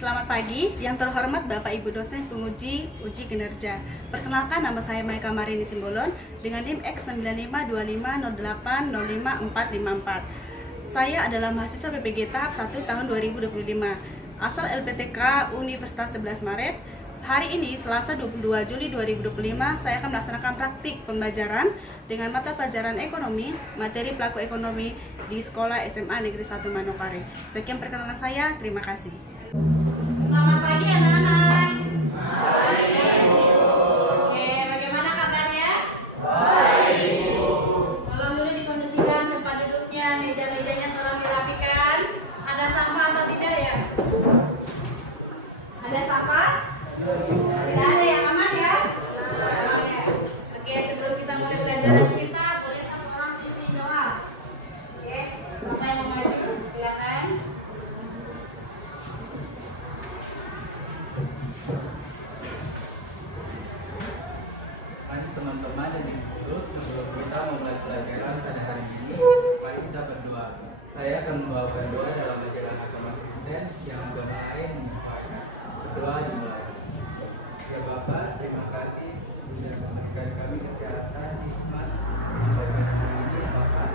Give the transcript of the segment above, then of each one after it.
Selamat pagi, yang terhormat Bapak Ibu dosen penguji uji kinerja. Perkenalkan, nama saya Maika Marini Simbolon dengan NIM X952508055454. Saya adalah mahasiswa PPG tahap 1 tahun 2025, asal LPTK Universitas 11 Maret. Hari ini, Selasa 22 Juli 2025, saya akan melaksanakan praktik pembelajaran dengan mata pelajaran ekonomi, materi pelaku ekonomi di Sekolah SMA Negeri 1 Manokwari. Sekian perkenalan saya, terima kasih. Selamat pagi anak-anak. Baik, Bu. Oke, bagaimana kabarnya? Baik, Bu. Tolong dulu dikondisikan tempat duduknya, meja-mejanya tolong dirapikan. Ada sampah atau tidak ya? Ada sampah? Tidak ada yang aman ya? Aman ya. Oke, sebelum kita mulai pelajaran kita, boleh satu orang pimpin doa. Oke, siapa yang mau maju? Silakan. Mari teman-teman dan yang khusus sebelum kita memulai pelajaran pada hari ini, mari kita berdoa. Saya akan membawakan doa dalam ajaran agama Kristen yang agama lain mengucapkan. Berdoa dimulai. Ya Bapa, terima kasih sudah memberikan kami kesehatan, hikmat, menyampaikan hari ini ya Bapa.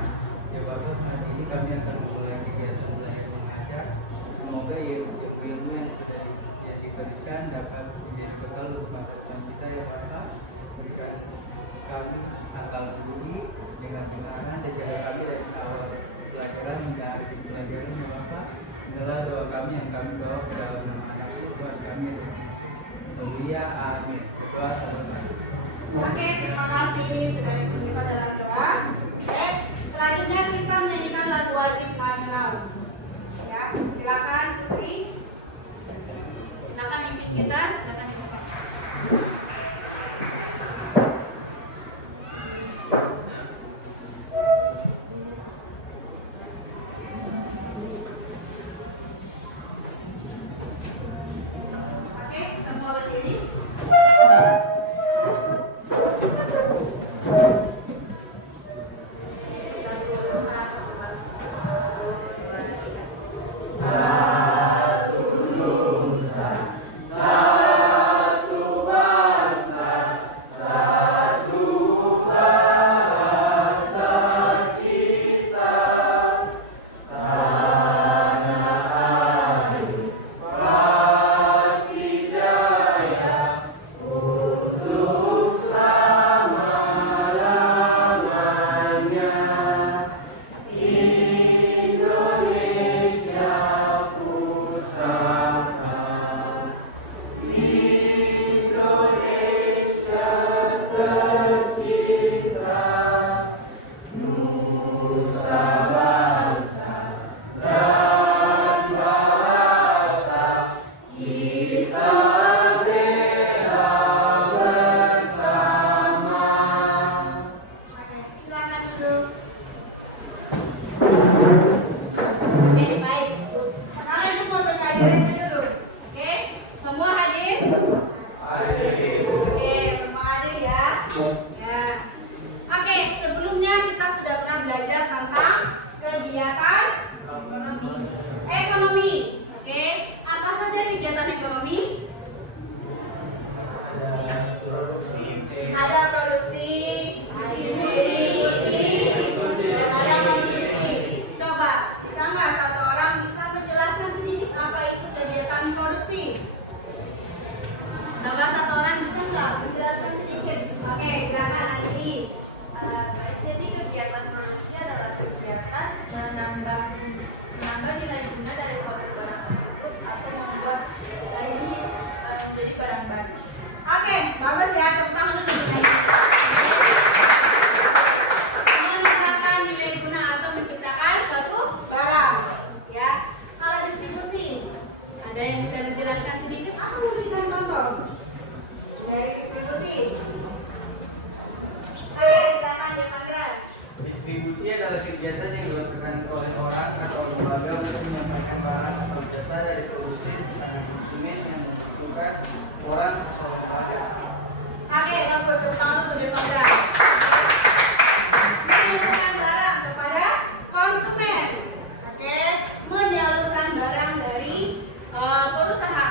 Ya Bapa, hari ini kami akan memulai kegiatan belajar mengajar. Semoga ilmu yang sudah diberikan dapat menjadi bekal untuk masa depan kita ya Bapa. Berikan kami akal budi dengan kebenaran dan jaga kami dari awal pelajaran hingga akhir pelajaran ya Bapa. Inilah doa kami yang kami bawa ke dalam nama anak-Mu Tuhan kami mulia, amin. Doa sama. Oke, terima kasih sudah ikut kita dalam doa. Oke, selanjutnya kita menyanyikan lagu wajib nasional. Ya, silakan Putri. Silakan pimpin kita, silakan Bapak. Oke, semua berdiri. Silakan duduk. Oke, baik. Kalian semua sudah hadirin dulu. Oke, semua hadir? Oke, semua hadir ya. Ya. Oke, sebelumnya kita sudah pernah belajar tentang kegiatan ekonomi. Oke, apa saja kegiatan ekonomi? Ada produksi, distribusi, dan ada konsumsi. Coba, bisa nggak satu orang bisa menjelaskan sedikit apa itu kegiatan produksi? Coba satu orang bisa nggak menjelaskan sedikit? Oke, silakan Andi. Baik, jadi kegiatan produksi adalah kegiatan menambah nilai guna dari suatu barang tersebut atau membuat nilai ini menjadi barang baru. Oke, bagus ya. Tepuk tangan dulu. Menambahkan nilai guna atau menciptakan suatu barang. Ya. Kalau distribusi, ada yang bisa menjelaskan sedikit? Aku memberikan contoh dari distribusi. Oke, silakan Devandra. Distribusi adalah kegiatan yang dilakukan oleh orang atau lembaga untuk menyampaikan barang atau jasa dari produsen ke konsumen yang membutuhkan orang atau lembaga. Oke, bagus. Tepuk tangan untuk Devandra. Menyalurkan barang kepada konsumen. Oke, menyalurkan barang dari perusahaan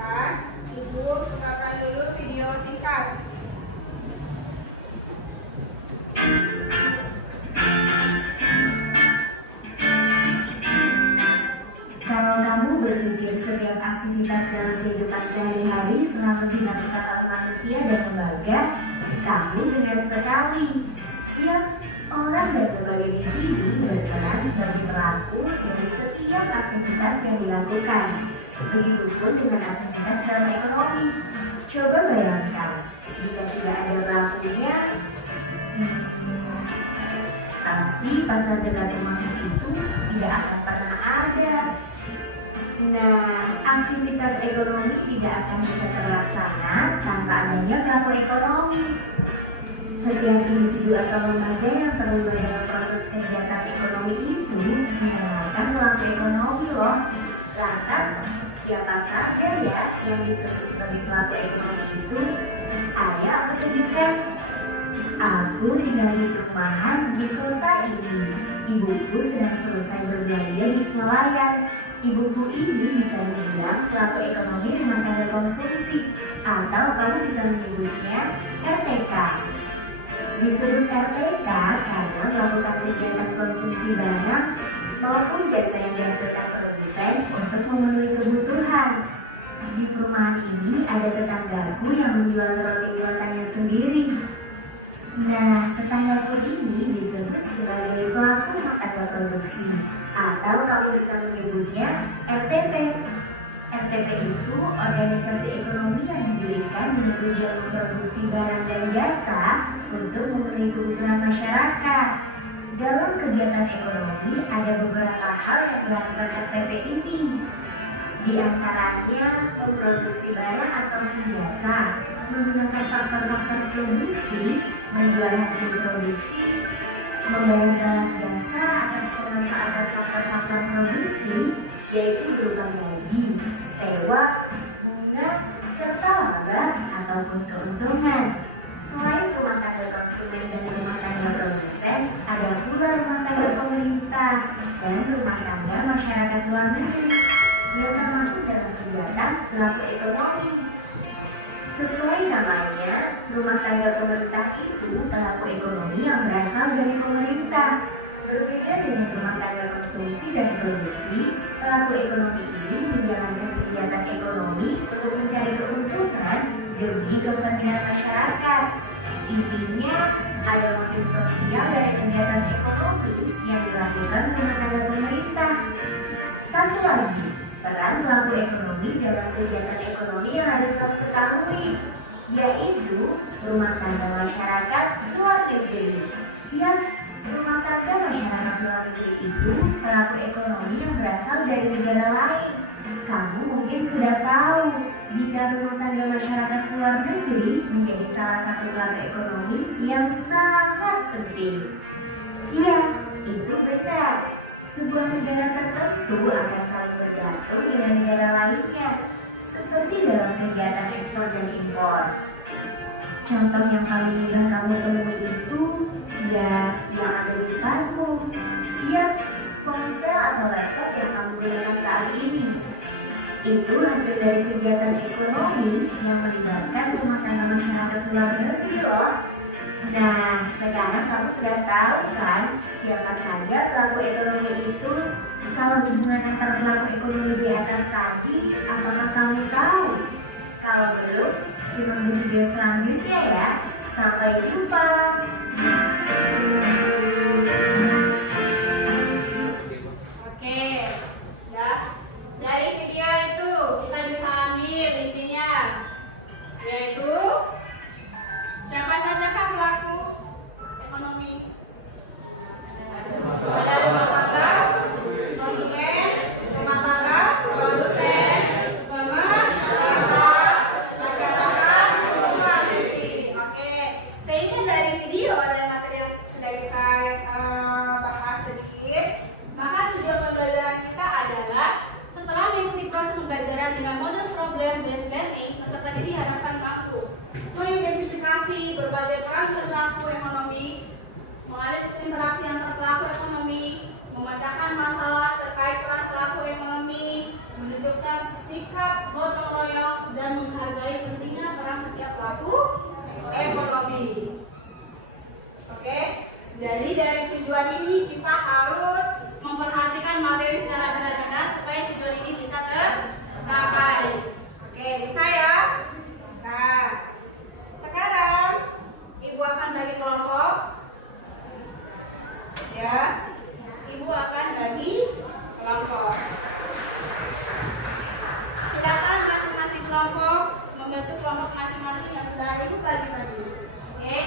Sebentar, Ibu putarkan dulu video singkat. Kalau kamu berpikir setiap aktivitas dalam kehidupan sehari-hari selalu dilakukan oleh manusia dan lembaga, kamu benar sekali. Ya, orang dan lembaga di sini berperan sebagai pelaku dari setiap aktivitas yang dilakukan. Begitupun dengan aktivitas dalam ekonomi. Coba bayangkan, jika tidak ada pelakunya, pasti pasar dekat rumahmu itu tidak akan pernah ada. Nah, aktivitas ekonomi tidak akan bisa terlaksana tanpa adanya pelaku ekonomi. Setiap individu atau lembaga yang terlibat dalam proses kegiatan ekonomi itu mengenalkan pelaku ekonomi loh. Lantas, siapa saja ya yang disebut sebagai pelaku ekonomi itu? Ayo aku tunjukkan. Aku tinggal di perumahan di kota ini. Ibuku sedang selesai berbelanja di swalayan. Ibuku ini bisa dibilang pelaku ekonomi rumah tangga konsumsi, atau kamu bisa menyebutnya RTK. Disebut RTK karena melakukan kegiatan konsumsi barang maupun jasa yang dihasilkan produsen untuk memenuhi kebutuhan. Di perumahan ini ada tetanggaku yang menjual roti buatannya sendiri. Nah, tetanggaku ini disebut sebagai pelaku rumah tangga produksi, atau kamu bisa menyebutnya RTP. RTP itu organisasi ekonomi yang didirikan dengan tujuan memproduksi barang dan jasa untuk memenuhi kebutuhan masyarakat. Dalam kegiatan ekonomi ada beberapa hal yang dilakukan RTP ini. Di antaranya memproduksi barang atau jasa, menggunakan faktor-faktor produksi, menjual hasil produksi, membayar balas jasa atas pemanfaatan faktor-faktor produksi, yaitu berupa gaji, sewa, bunga, serta laba ataupun keuntungan. Selain rumah tangga konsumen dan rumah tangga produsen, ada pula rumah tangga pemerintah dan rumah tangga masyarakat luar negeri yang termasuk dalam kegiatan pelaku ekonomi. Sesuai namanya, rumah tangga pemerintah itu pelaku ekonomi yang berasal dari pemerintah. Berbeda dengan rumah tangga konsumsi dan produksi, pelaku ekonomi ini menjalankan kegiatan ekonomi untuk mencari keuntungan demi kepentingan masyarakat. Intinya, ada motif sosial dari kegiatan ekonomi yang dilakukan rumah tangga pemerintah. Satu lagi, peran pelaku ekonomi dalam kegiatan ekonomi yang harus kamu ketahui, yaitu rumah tangga masyarakat luar negeri. Ya, rumah tangga masyarakat luar negeri itu pelaku ekonomi yang berasal dari negara lain. Kamu mungkin sudah tahu jika rumah tangga masyarakat luar negeri menjadi salah satu pelaku ekonomi yang sangat penting. Iya, itu benar. Sebuah negara tertentu akan saling bergantung dengan negara lainnya, seperti dalam kegiatan ekspor dan impor. Contoh yang paling mudah kamu temui itu ya yang ada di depanmu. Ya, ponsel atau laptop yang kamu gunakan saat ini. Itu hasil dari kegiatan ekonomi yang melibatkan rumah tangga masyarakat luar negeri loh. Nah, sekarang kamu sudah tahu kan siapa saja pelaku ekonomi itu? Kalau hubungan antara pelaku ekonomi di atas tadi, apakah kamu tahu? Kalau belum, simak di video selanjutnya ya. Sampai jumpa. Oke, ya. Dari video itu kita bisa ambil intinya, yaitu siapa saja kan pelaku ekonomi? Ada rumah tangga, konsumen, rumah tangga, produsen, masyarakat, luar negeri. Oke, sehingga dari video dan materi yang sudah kita bahas sedikit, maka tujuan pembelajaran kita adalah setelah mengikuti proses pembelajaran dengan model problem based learning, peserta didik diharapkan mampu mengidentifikasi berbagai peran perilaku ekonomi, menganalisis interaksi antar pelaku ekonomi, memecahkan masalah terkait peran pelaku ekonomi, menunjukkan sikap gotong royong Satu kelompok masing-masing yang sudah ikut lagi tadi. Oke,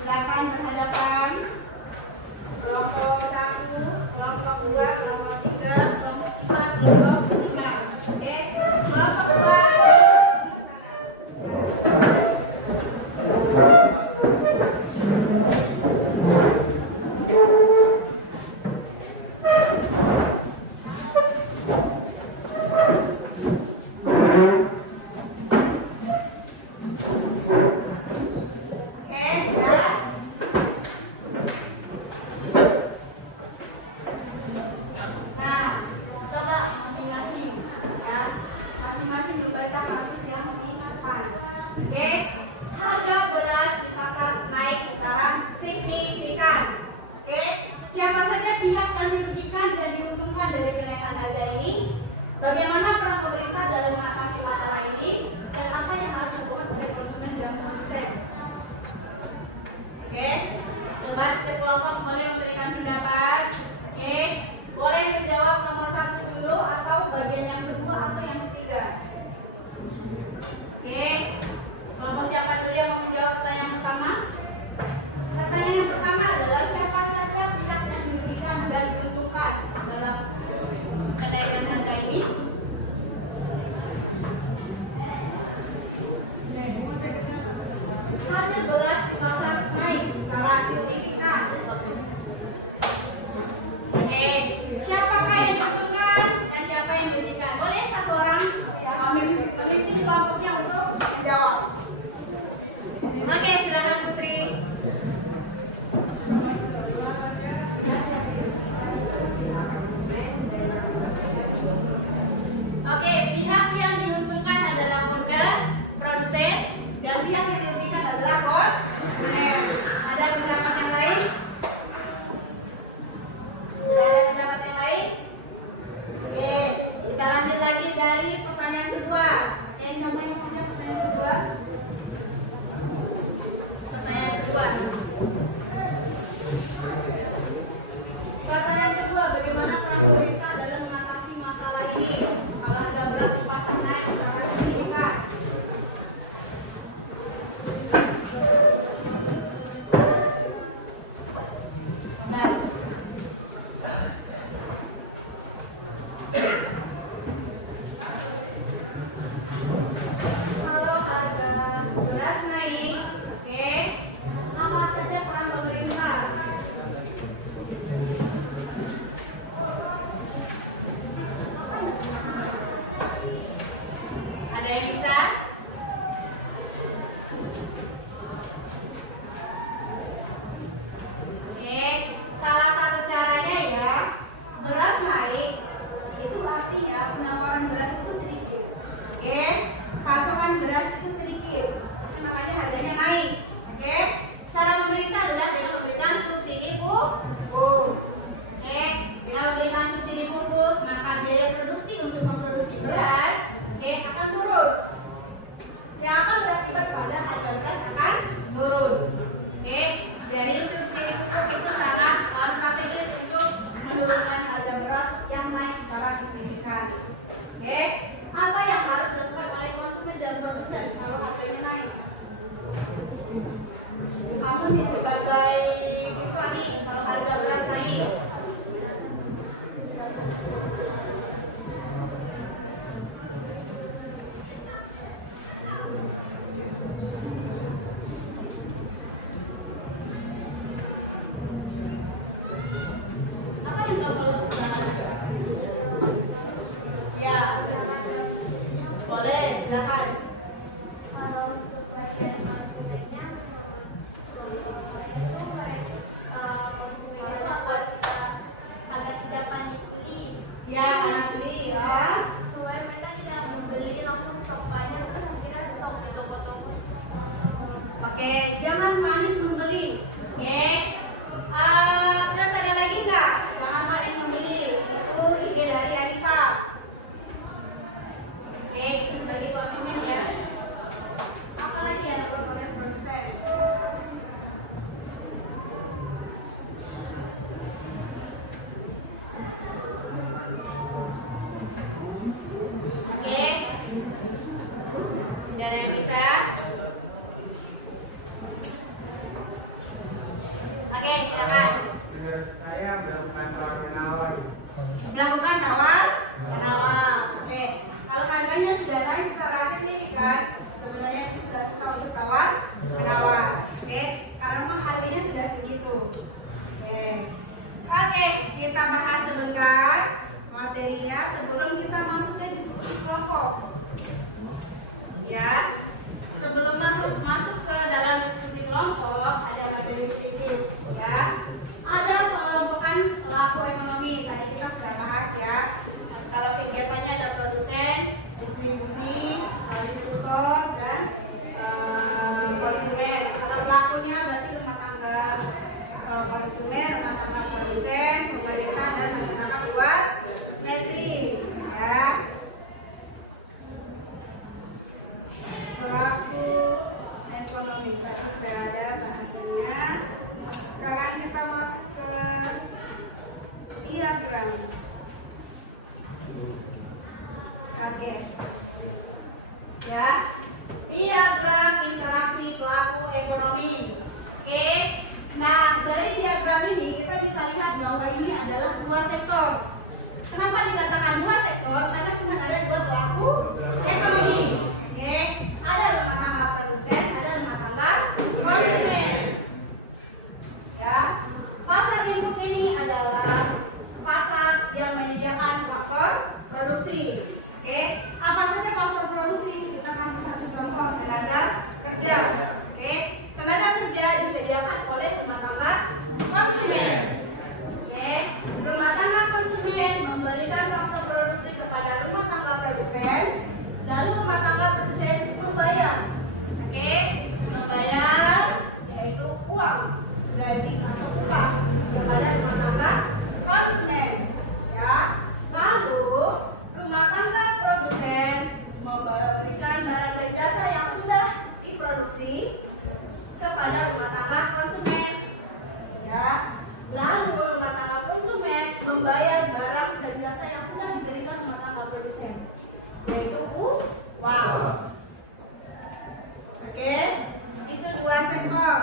silakan berhadapan. Kelompok 1, kelompok 2, kelompok 3, kelompok 4, kelompok 5. Oke, kelompok 2. Nah, coba masing-masing ya, masing-masing membaca kasus yang diingatkan. Oke, harga beras di pasar naik secara signifikan. Oke, siapa saja pihak yang dirugikan dan diuntungkan dari kenaikan harga ini? Bagaimana peran pemerintah dalam mengatasi masalah ini? Dan apa yang harus dilakukan oleh konsumen dan produsen? Oke, coba setiap kelompok boleh memberikan pendapat. Oke, boleh menjawab nomor 1 dulu atau bagian yang kedua atau yang ketiga. Oke, kelompok siapa dulu yang mau menjawab pertanyaan pertama? Pertanyaan yang pertama adalah siapa saja pihak yang dirugikan dan diuntungkan dalam kenaikan harga ini? Harga beras di pasar naik secara signifikan. Oke, siapakah yang diuntungkan dan siapa yang dirugikan? Boleh satu orang pemimpin kelompoknya untuk menjawab. Oke, silakan Putri. Oke, pihak yang diuntungkan adalah produsen dan pihak yang dirugikan adalah konsumen. Ada pendapat yang lain? Tidak ada pendapat yang lain? Oke, kita lanjut lagi dari pertanyaan kedua. Siapa yang mau jawab pertanyaan kedua? Pertanyaan kedua. Pertanyaan kedua, bagaimana peran pemerintah dalam mengatasi masalah ini? Kalau harga beras di pasar naik secara signifikan. Nah, kalau harga beras naik, oke, apa saja peran pemerintah? Ada yang bisa? Oke, salah satu caranya ya, beras naik itu artinya penawaran beras itu sedikit. Oke, pasokan beras itu sedikit, makanya harganya naik. Oke, cara pemerintah adalah dengan memberikan subsidi pupuk. Oke, dengan memberikan subsidi pupuk, maka biaya produksi untuk memproduksi beras, oke, akan turun. Yang akan berakibat pada harga beras akan turun. Oke, jadi subsidi pupuk itu sangat strategis untuk menurunkan harga beras yang naik secara signifikan. Oke, apa yang harus dilakukan oleh konsumen dan produsen kalau harganya naik? Kamu nih sebagai siswa nih, kalau harga beras naik, apa yang kamu lakukan? Ya, boleh, silakan. Kalau untuk bagian konsumennya, konsumen dapat agar tidak panik beli. Ya, anak beli ya. Supaya mereka tidak membeli langsung stoknya, terus akhirnya stok di toko-toko. Oke, jangan panik membeli. Oke. Terus ada lagi nggak? Jangan panik membeli. Itu ide dari Arisa. Oke, itu sebagai konsumen ya. Apalagi yang buat produsen? Oke. Tidak ada yang bisa? sudah naik secara signifikan, sebenarnya itu sudah susah untuk tawar menawar. Oke, karena memang harganya sudah segitu. Oke, kita bahas sebentar materinya sebelum kita masuk ke diskusi kelompok. Ya, sebelum masuk ke dalam diskusi kelompok ada materi sedikit. Ya, ada pengelompokan pelaku ekonomi. Tadi kita sudah bahas ya. Kalau kegiatannya ada produsen, distribusi, distributor, dan konsumen. Kalau pelakunya berarti rumah tangga, konsumen, rumah tangga produsen, pemerintah, dan masyarakat luar negeri. Ya. Pelaku ekonomi tadi sudah ada bahasanya. Sekarang kita masuk ke diagram. Oke. Ya. Diagram interaksi pelaku ekonomi. Oke. Nah, dari diagram ini kita bisa lihat bahwa ini adalah dua sektor. Kenapa dikatakan dua sektor? Karena cuma ada dua pelaku ekonomi. Oke. Ada rumah tangga produsen, ada rumah tangga konsumen. Ya. Pasar lingkup ini adalah pasar yang menyediakan faktor produksi. Oke, apa saja faktor produksi? Kita kasih satu contoh, tenaga kerja. Oke, tenaga kerja disediakan oleh rumah tangga konsumen. Oke, rumah tangga konsumen memberikan faktor produksi kepada rumah tangga produsen, lalu rumah tangga produsen membayar. Oke, membayar yaitu uang, gaji atau upah kepada rumah tangga konsumen. Ya, lalu rumah tangga produsen memberikan barang dan jasa yang sudah diproduksi kepada rumah tangga konsumen. Ya, lalu rumah tangga konsumen membayar barang dan jasa yang sudah diberikan rumah tangga produsen, yaitu uang. Oke, itu dua sektor.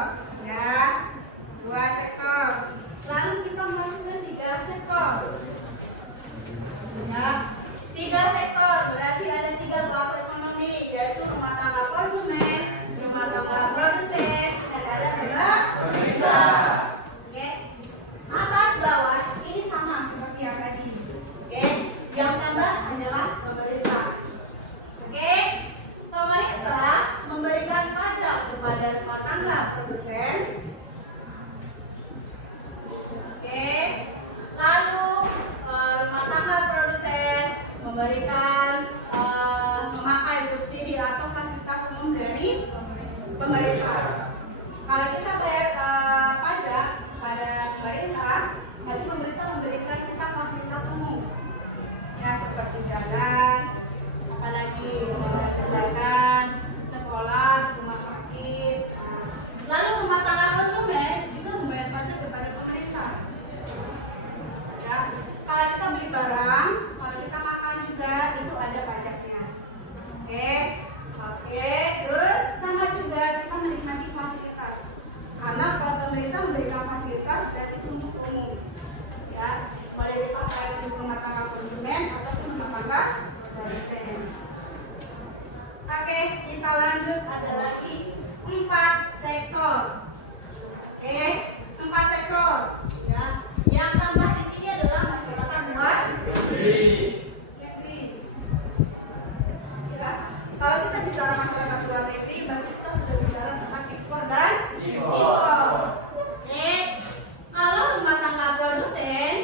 Ya, dua sektor. Lalu kita masuk ke tiga sektor. Ya, tiga sektor berarti ada tiga pelaku ekonomi, yaitu rumah tangga konsumen, rumah tangga produsen, dan ada pemerintah. Oke, atas bawah ini sama seperti yang tadi. Oke, yang tambah adalah pemerintah. Oke, pemerintah memberikan pajak kepada rumah tangga produsen. Oke, lalu rumah tangga produsen memberikan memakai subsidi atau fasilitas umum dari pemerintah. Kalau kita bayar pajak pada pemerintah, berarti pemerintah memberikan kita fasilitas umum, ya seperti jalan, apalagi jembatan, sekolah, rumah sakit. Lalu rumah tangga konsumen juga membayar pajak kepada pemerintah. Ya, kalau kita beli barang, kalau kita makan juga itu ada pajaknya. Oke, terus sama juga kita menikmati fasilitas. Karena kalau pemerintah memberikan fasilitas berarti itu untuk umum. Ya, boleh dipakai untuk rumah tangga konsumen ataupun rumah tangga produsen. Oke, kita lanjut, ada lagi 4 sektor. Oke, 4 sektor. Ya, yang tambah di sini adalah masyarakat luar negeri. Ya, kalau kita bicara masyarakat luar negeri, berarti kita sudah bicara tentang ekspor dan impor. Oke, kalau rumah tangga produsen,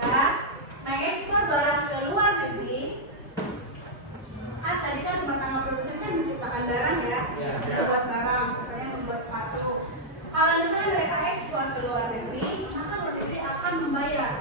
ya, mengekspor barang ke luar negeri. Tadi kan rumah tangga produsen kan menciptakan barang ya, membuat barang, misalnya membuat sepatu. Kalau misalnya mereka ekspor ke luar negeri, maka luar negeri akan membayar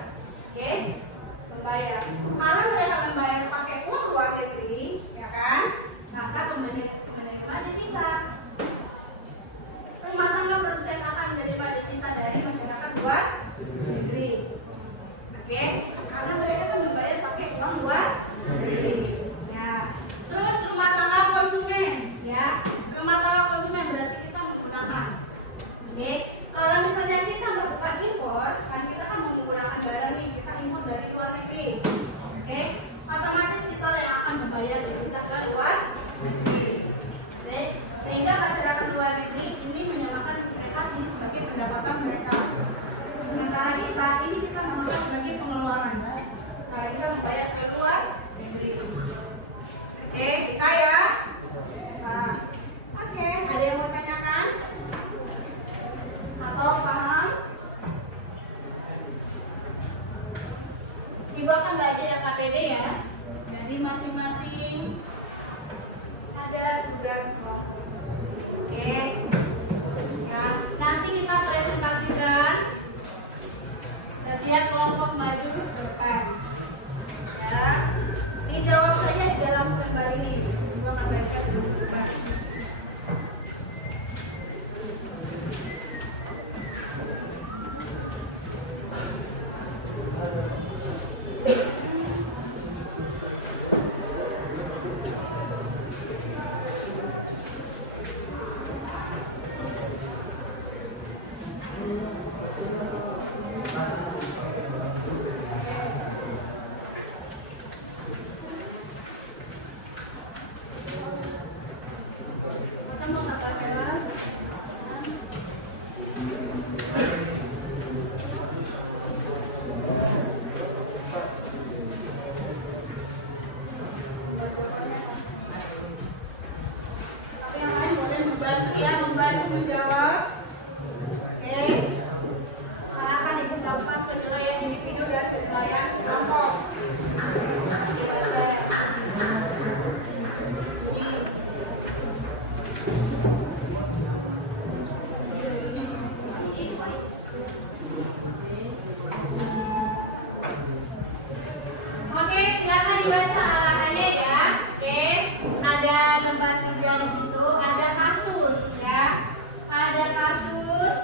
ada lembar kerja di situ, ada kasus ya. Ada kasus,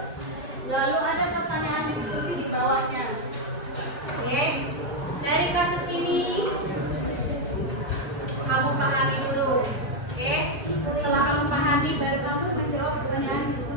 lalu ada pertanyaan diskusi di bawahnya. Oke. Dari kasus ini kamu pahami dulu. Oke. Setelah kamu pahami baru kamu menjawab pertanyaan diskusi.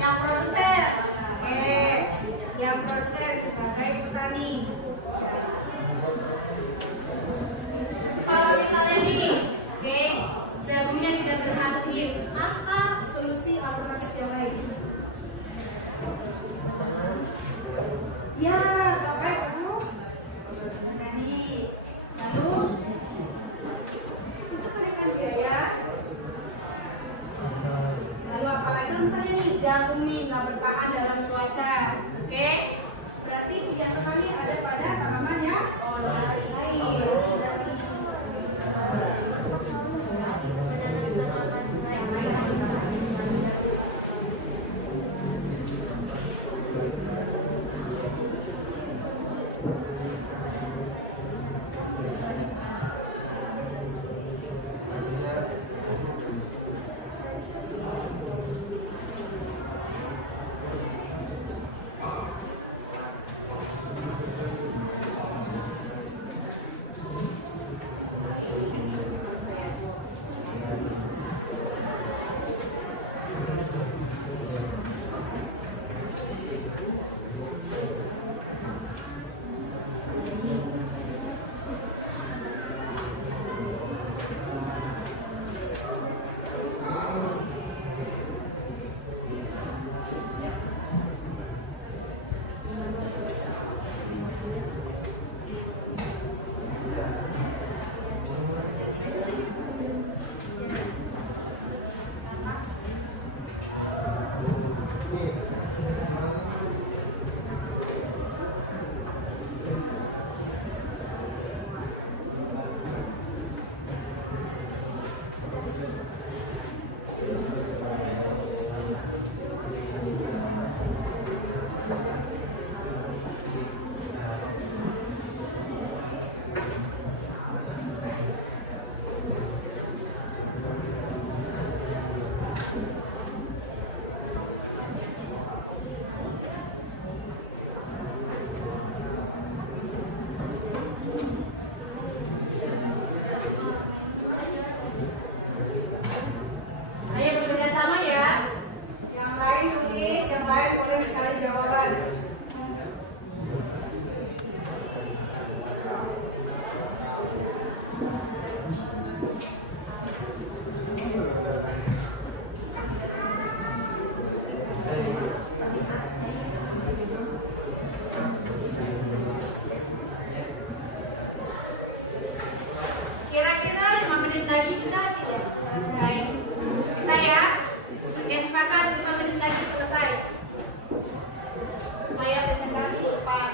Yang produsen. Oke. Yang produsen sebagai petani. Kalau misalnya nih, oke, jagungnya tidak berhasil, apa solusi alternatif yang lain? Ya, bapak kamu petani. Lalu untuk menekan biaya. Lalu apalagi misalnya nih jagung nih nggak bertahan dalam cuaca, oke? Berarti pilihan petani ada pada tanaman yang lain. Ayo bekerja sama ya. Yang lain tulis, yang lain boleh mencari jawaban. Kira-kira 5 menit lagi bisa tidak selesai? Bisa ya? Oke, sepakat 5 menit lagi selesai. Supaya presentasi cepat.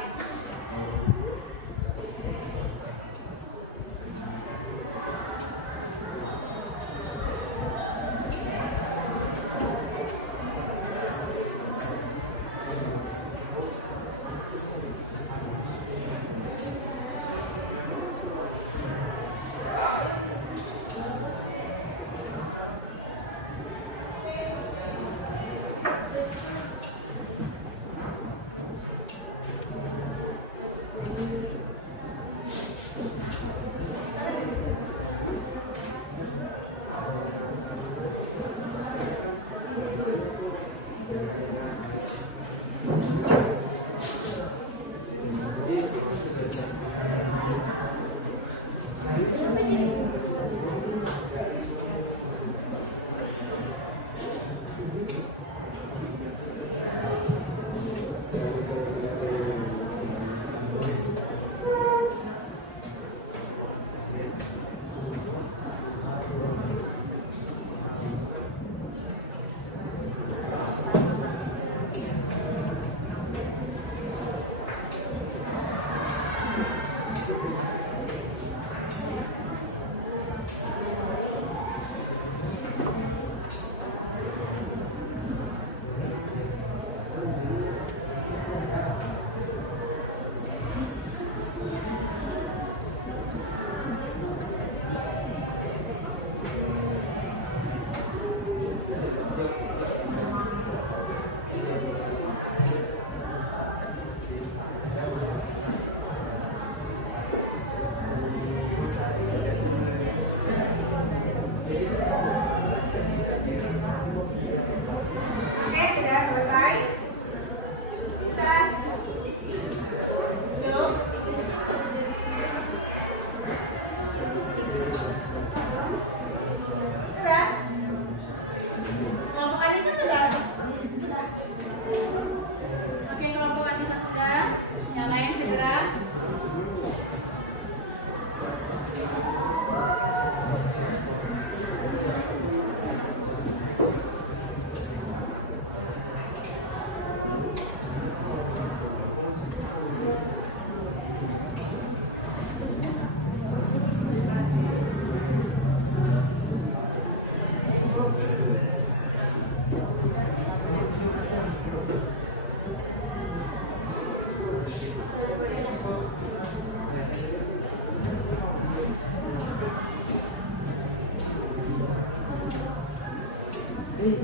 Oke,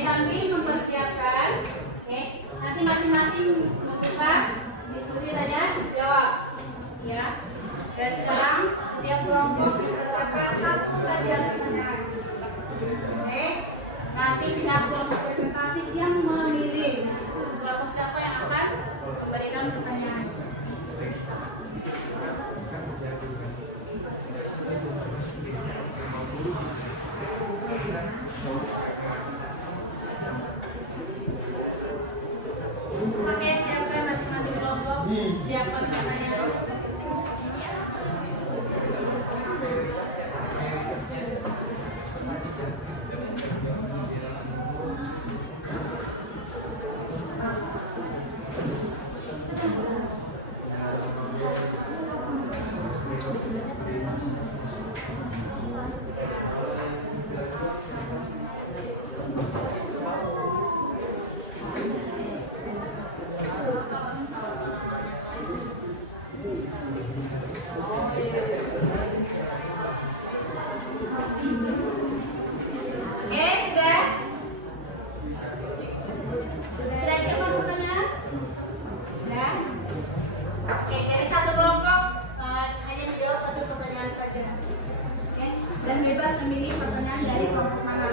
kami mempersiapkan. Oke, nanti masing-masing membuka diskusi tanya jawab. Ya. Dan sekarang setiap kelompok mempersiapkan satu saja pertanyaan. Oke. Nanti pihak kelompok presentasi yang memilih kelompok siapa yang akan memberikan pertanyaan. Oke, siapkan masing-masing kelompok. Siapkan pertanyaan. Oke, sudah? Sudah siap pertanyaan? Sudah? Oke, jadi satu kelompok hanya menjawab satu pertanyaan saja. Oke, dan bebas memilih pertanyaan dari kelompok mana.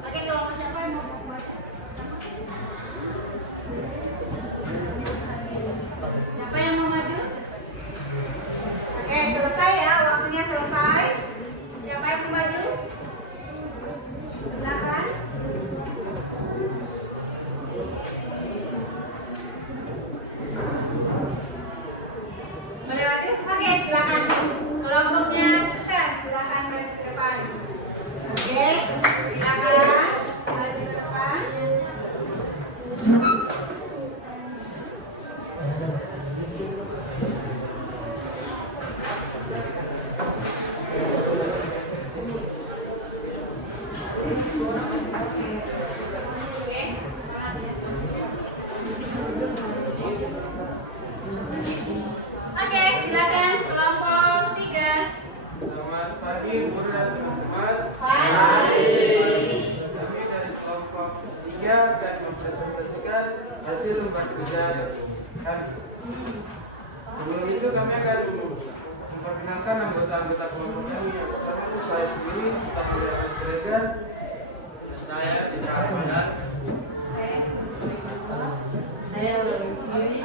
Oke, kelompok siapa yang mau membaca? Siapa yang mau maju? Oke, selesai ya, waktunya selesai. Siapa yang mau maju? Silakan. Boleh maju? Oke, silakan. Kelompoknya silakan maju ke depan. Oke, silakan maju ke depan. Oke, silakan kelompok 3. Selamat pagi, Bu dan teman-teman. Pagi. Kami dari kelompok 3 akan mempresentasikan hasil lembar kerja kami. Sebelum itu kami akan memperkenalkan anggota-anggota kelompok kami. Yang pertama itu saya sendiri, Sultan Siregar. Saya tidak benar. Saya ulangi sendiri.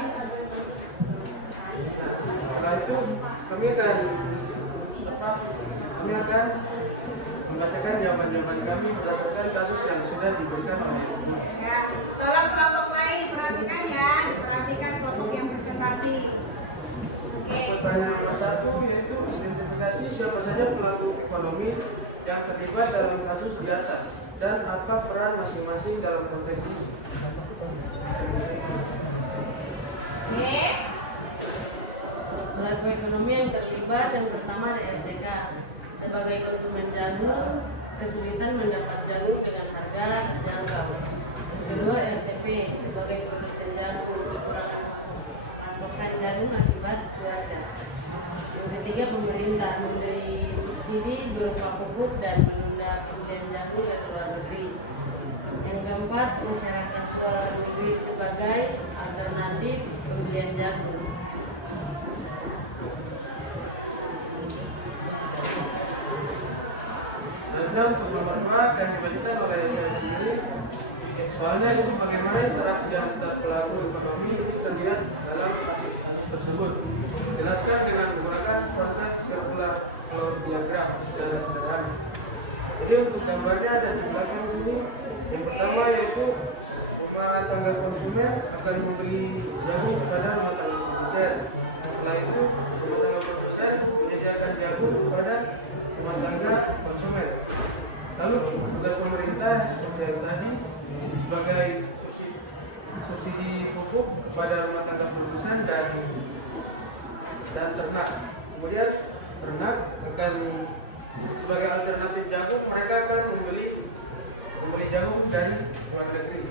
Setelah itu kami akan membacakan jawaban-jawaban kami berdasarkan kasus yang sudah diberikan oleh ibu. Ya, tolong kelompok lain diperhatikan ya, diperhatikan kelompok yang presentasi. Oke. Pertanyaan nomor 1 yaitu identifikasi siapa saja pelaku ekonomi yang terlibat dalam kasus di atas dan apa peran masing-masing dalam konteks ini. Oke. Pelaku ekonomi yang terlibat yang pertama ada RTK sebagai konsumen jagung, kesulitan mendapat jagung dengan harga jangkau. Yang kedua RTP sebagai produsen jagung, kekurangan pasokan jagung akibat cuaca. Yang ketiga pemerintah memberi subsidi berupa pupuk dan menunda pembelian jagung ke luar negeri. Yang keempat masyarakat luar negeri sebagai alternatif pembelian jagung. Dan pembahasan akan diberikan oleh saya sendiri. Soalnya itu bagaimana interaksi antar pelaku ekonomi itu terlihat dalam kasus tersebut. Jelaskan dengan menggunakan konsep sirkular flow diagram secara sederhana. Jadi untuk gambarnya ada di belakang sini. Yang pertama yaitu rumah tangga konsumen akan membeli jagung kepada rumah tangga produsen. Setelah itu rumah tangga produsen menyediakan jagung kepada rumah tangga konsumen. Lalu tugas pemerintah seperti yang tadi sebagai subsidi pupuk kepada rumah tangga produsen dan ternak. Kemudian ternak akan sebagai alternatif jagung, mereka akan membeli jagung dari luar negeri.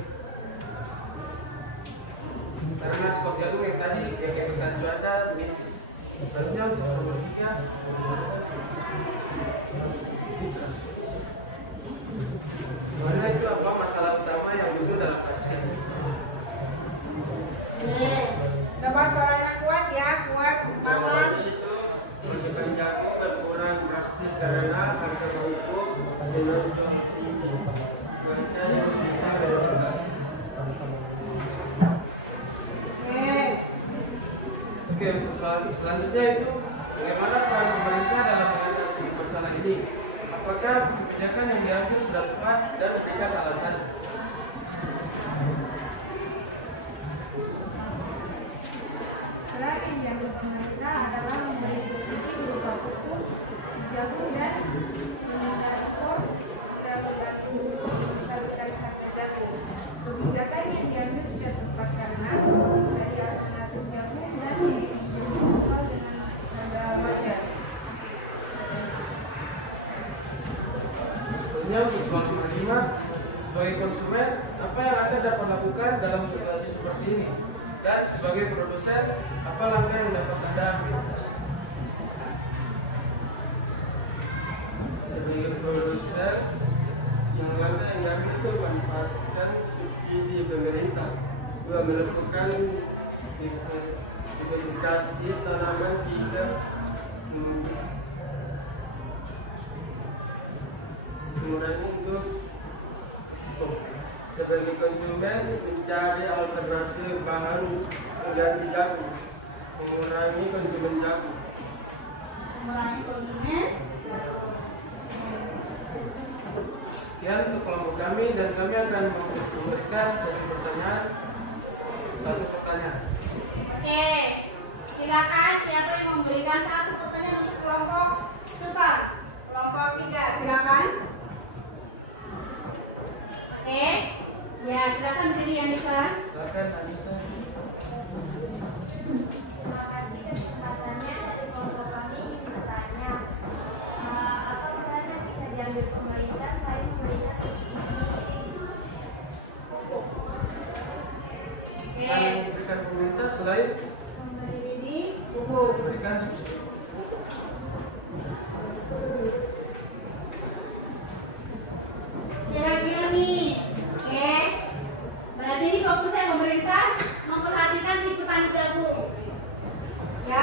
Karena stok jagung yang tadi yang ikutan cuaca menipis. Selanjutnya untuk nomor 3, mana itu apa masalah utama yang muncul dalam kasus ini? Coba suaranya kuat ya, kuat, semangat. Itu masukan jagung berkurang drastis karena harga pupuk menonjol tinggi. Cuaca yang kita rasakan. Oke, selanjutnya itu bagaimana peran pemerintah dalam mengatasi masalah ini? Apakah kebijakan yang diambil sudah tepat dan memberikan alasan? Peran yang diambil pemerintah adalah memberi subsidi berupa pupuk, jagung dan ekspor dan menstabilkan harga jagung. Kebijakan yang diambil sudah tepat karena dari alternatif jagung dan dijual dengan harga wajar. Selanjutnya untuk soal nomor 5, sebagai konsumen, apa yang Anda dapat lakukan dalam situasi seperti ini? Dan sebagai produsen, apa langkah yang dapat Anda ambil? Sebagai produsen, yang langkah yang diambil itu memanfaatkan subsidi pemerintah, dua melakukan diversifikasi tanaman kita, mengurangi untuk stok. Sebagai konsumen, mencari alternatif bahan pengganti jagung, mengurangi konsumen jagung. Mengurangi konsumen. Sekian untuk kelompok kami dan kami akan memberikan sesi pertanyaan. Satu pertanyaan. Oke, silakan siapa yang memberikan satu pertanyaan untuk kelompok super. Kelompok 3, silakan. Oke, ya silakan berdiri Anissa. Silakan Anissa. Terima kasih kesempatannya dari kelompok kami ingin bertanya, apa peran yang bisa diambil pemerintah selain memberikan subsidi pupuk? Oke, Yang diberikan pemerintah selain di sini pupuk. memberikan subsidi. Kira-kira nih, oke. Berarti ini fokusnya pemerintah memperhatikan si petani jagung. Ya,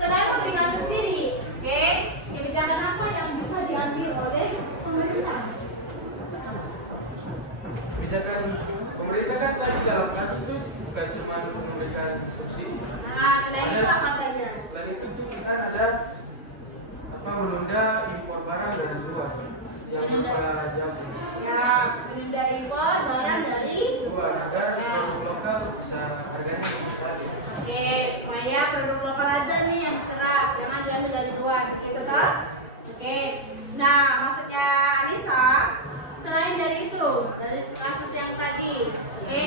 selain memberikan subsidi, oke. Kebijakan apa yang bisa diambil oleh pemerintah? Kebijakan pemerintah kan tadi dalam kasus itu bukan cuma memberikan subsidi. Nah, selain itu apa saja? Selain itu kan ada menunda impor barang dari luar yang berupa jagung. Ya, menunda impor barang dari Luar agar produk lokal bisa harganya lebih stabil. Oke, supaya produk lokal aja nih yang diserap, jangan diambil dari luar, gitu toh? Oke, nah maksudnya Anissa, selain dari itu, dari kasus yang tadi, oke,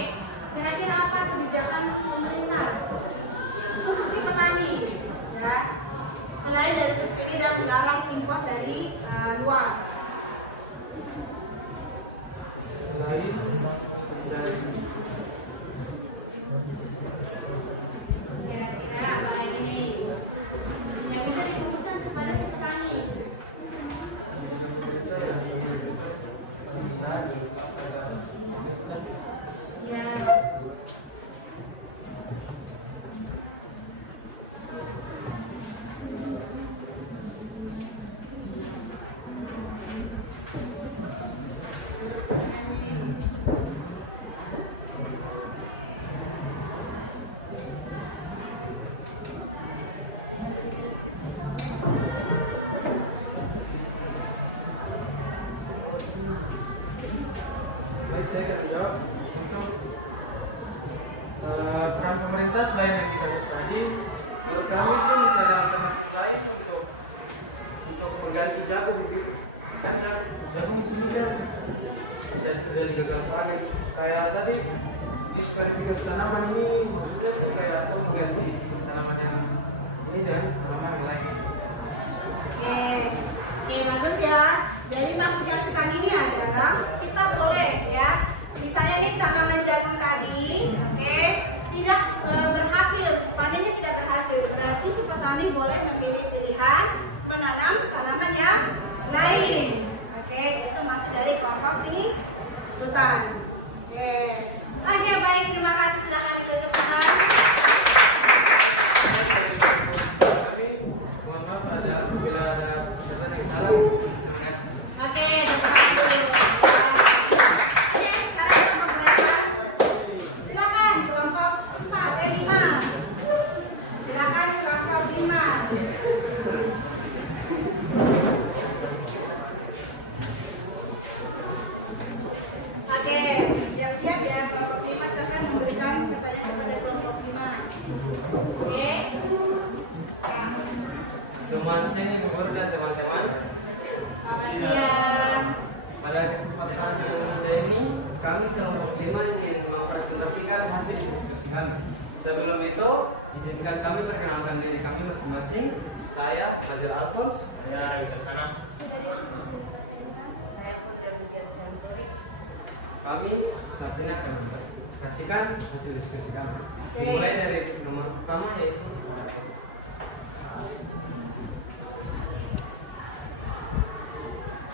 kira-kira apa kebijakan pemerintah untuk si petani, ya? Selain dari subsidi dan melarang impor dari luar. Selain dari Kira-kira apa ini yang bisa difokuskan kepada si petani? pemerintah yang bisa Ya. saya akan menjawab untuk peran pemerintah selain yang kita bahas tadi. Menurut kami itu mencari alternatif lain untuk mengganti jagung begitu. Karena jagung sudah digagal panen. Kayak tadi diversifikasi tanaman ini maksudnya tuh kayak atau mengganti tanaman yang ini dan tanaman yang lain. Oke, bagus ya. Jadi maksud diasukan ini adalah kita boleh ya, misalnya nih tanaman jagung tadi, oke, tidak berhasil, panennya tidak berhasil. Berarti si petani boleh memilih pilihan menanam tanaman yang lain. Oke, itu masuk dari kelompok sini sultan. Oke, baik, terima kasih. Silakan ditutup tangan. Kami mohon maaf bila ada catatan yang salah. Terima kasih. Oke, terima kasih. Oke, sekarang kelompok berapa? Silakan kelompok 5. Silakan kelompok 5. Oke, siap-siap ya kelompok 5. Silakan memberikan pertanyaan kepada kelompok 5. Oke. Selamat siang guru dan teman-teman. Selamat siang. Pada kesempatan yang mulia ini, kami kelompok 5 ingin mempresentasikan hasil diskusi kami. Sebelum itu, izinkan kami perkenalkan diri kami masing-masing. Saya Fazil Alphonse. Saya Yusuf Sana. Kami saat ini akan mempresentasikan hasil diskusi kami. Dimulai dari nomor pertama yaitu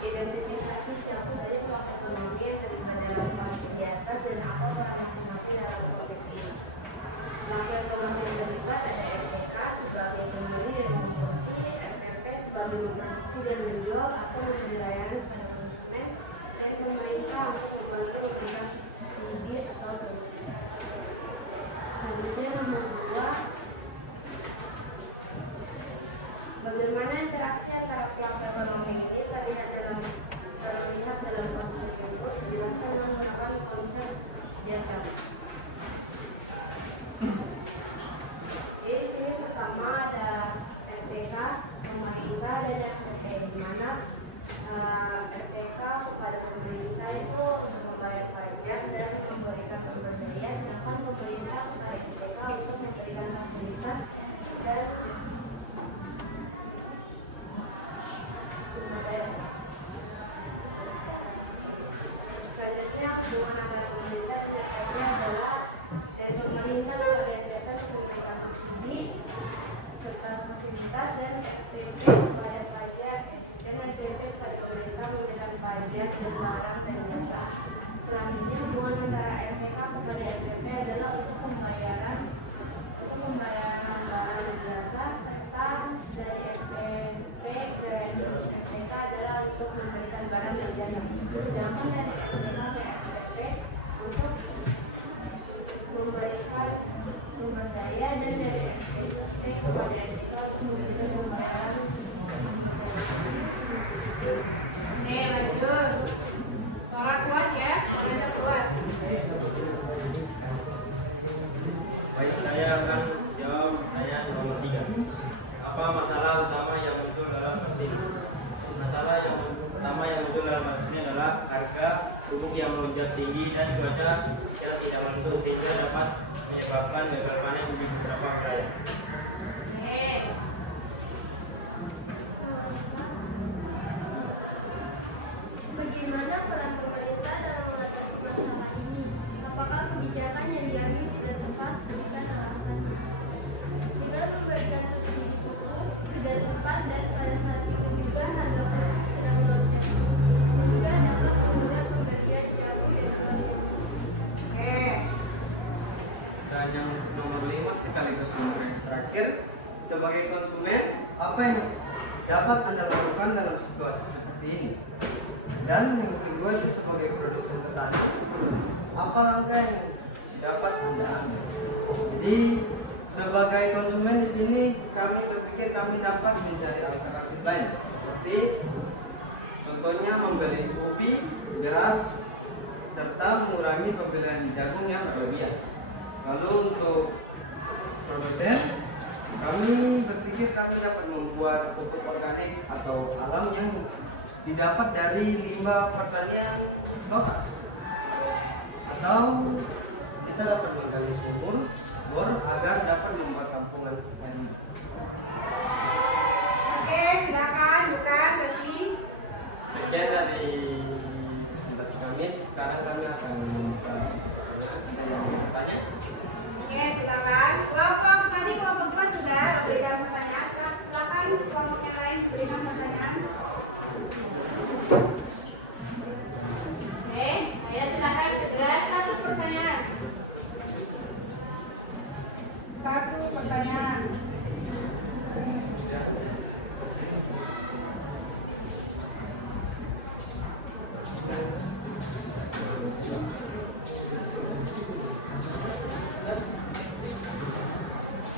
Identifikasi siapa saja pelaku ekonomi yang terlibat dalam bahasa di atas dan apa peran masing-masing dalam konteks ini. Pelaku ekonomi yang terlibat ada RPK sebagai pembeli dan konsumsi, RPP sebagai memproduksi dan menjual atau memberi layanan kepada konsumen, dan pemerintah untuk membantu memberikan subsidi atau solusi. Selanjutnya nomor 2, bagaimana interaksi antara pelaku ekonomi ini terlihat dalam konsep tersebut, dijelaskan menggunakan konsep data. Di sini pertama ada RPK, pemerintah dan RPP, di mana RPK kepada pemerintah itu untuk membayar pajak dan memberikan pemberdayaan, sedangkan pemerintah kepada RPK untuk memberikan fasilitas dan sumber daya. Selanjutnya hubungan antara pemerintah dan RPP adalah dari pemerintah kepada RPP untuk memberikan subsidi serta fasilitas, dan RPP kepada pajak dan RPP kepada pemerintah memberikan pajak dan barang dan jasa. Selanjutnya hubungan antara RPK kepada RPP adalah untuk pembayaran barang dan jasa, serta dari RPP ke RPK adalah untuk memberikan barang dan jasa. Sedangkan dari RPK ke RPP untuk memberikan sumber daya, dan dari RPP kepada RPK untuk memberikan pembayaran. Oke, lanjut. Suara kuat ya, suaranya kuat. baik, saya akan jawab pertanyaan nomor 3. Apa masalah utama yang muncul dalam kasus ini? Masalah yang utama yang muncul dalam kasus ini adalah harga pupuk yang melonjak tinggi dan cuaca yang tidak menentu, sehingga dapat menyebabkan gagal panen di beberapa wilayah. Oke. Bagaimana peran pemerintah dalam mengatasi masalah ini? Apakah kebijakan yang diambil sudah tepat memberikan alasan? Dengan memberikan subsidi pupuk sudah tepat, dan pada saat itu juga harga pupuk sedang melonjak tinggi, sehingga dapat menunda pembelian jagung dan kondisi. Oke. Dan yang nomor 5 sekaligus nomor yang terakhir, sebagai konsumen, apa yang dapat Anda lakukan dalam situasi seperti ini? Dan yang kedua itu sebagai produsen petani, apa langkah yang dapat Anda ambil? Jadi sebagai konsumen di sini kami berpikir kami dapat mencari alternatif lain, seperti contohnya membeli ubi, beras, serta mengurangi pembelian jagung yang berlebihan. Lalu untuk produsen, kami berpikir kami dapat membuat pupuk organik atau alam yang didapat dari limbah pertanian total. Atau kita dapat menggali sumur bor agar dapat membuat kampungan tadi. Oke, silakan buka sesi. Sekian dari presentasi kami. Sekarang kami akan membuka sesi pertanyaan. Ada yang mau bertanya? Oke, silakan. Kelompok 2 sudah berikan pertanyaan. Silakan kelompok yang lain berikan pertanyaan. Oke, ayo silakan segera satu pertanyaan. Satu pertanyaan.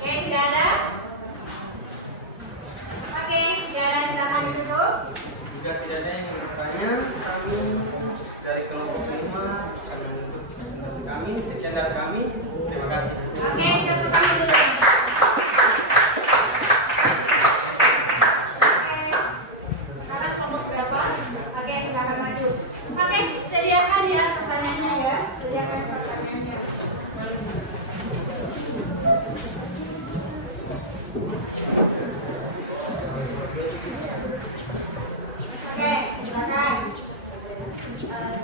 Oke, tidak ada? Oke, tidak ada, silakan ditutup. Jika tidak ada yang bertanya, kami dari kelompok 5 akan menutup presentasi kami. Sekian dari kami. Terima kasih. Oke, kita tepuk dulu. Oke, sekarang kelompok berapa? Oke, silakan maju. Oke, sediakan ya pertanyaannya ya. Sediakan pertanyaannya. Oke, silakan.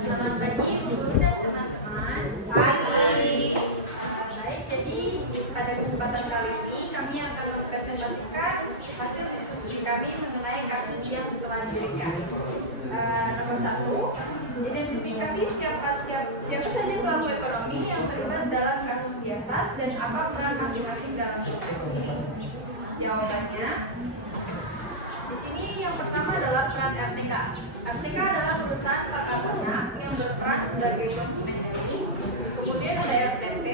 Selamat pagi Bu Guru dan teman-teman. Pagi. Baik, jadi pada kesempatan kali ini kami akan mempresentasikan hasil diskusi kami mengenai kasus yang telah diberikan. Nomor 1, identifikasi siapa saja pelaku ekonomi yang terlibat dalam kasus di atas dan apa peran masing-masing dalam proses ini. Jawabannya, di sini yang pertama adalah peran RTK. RTK adalah perusahaan pakan ternak yang berperan sebagai konsumen RI. Kemudian ada RTP,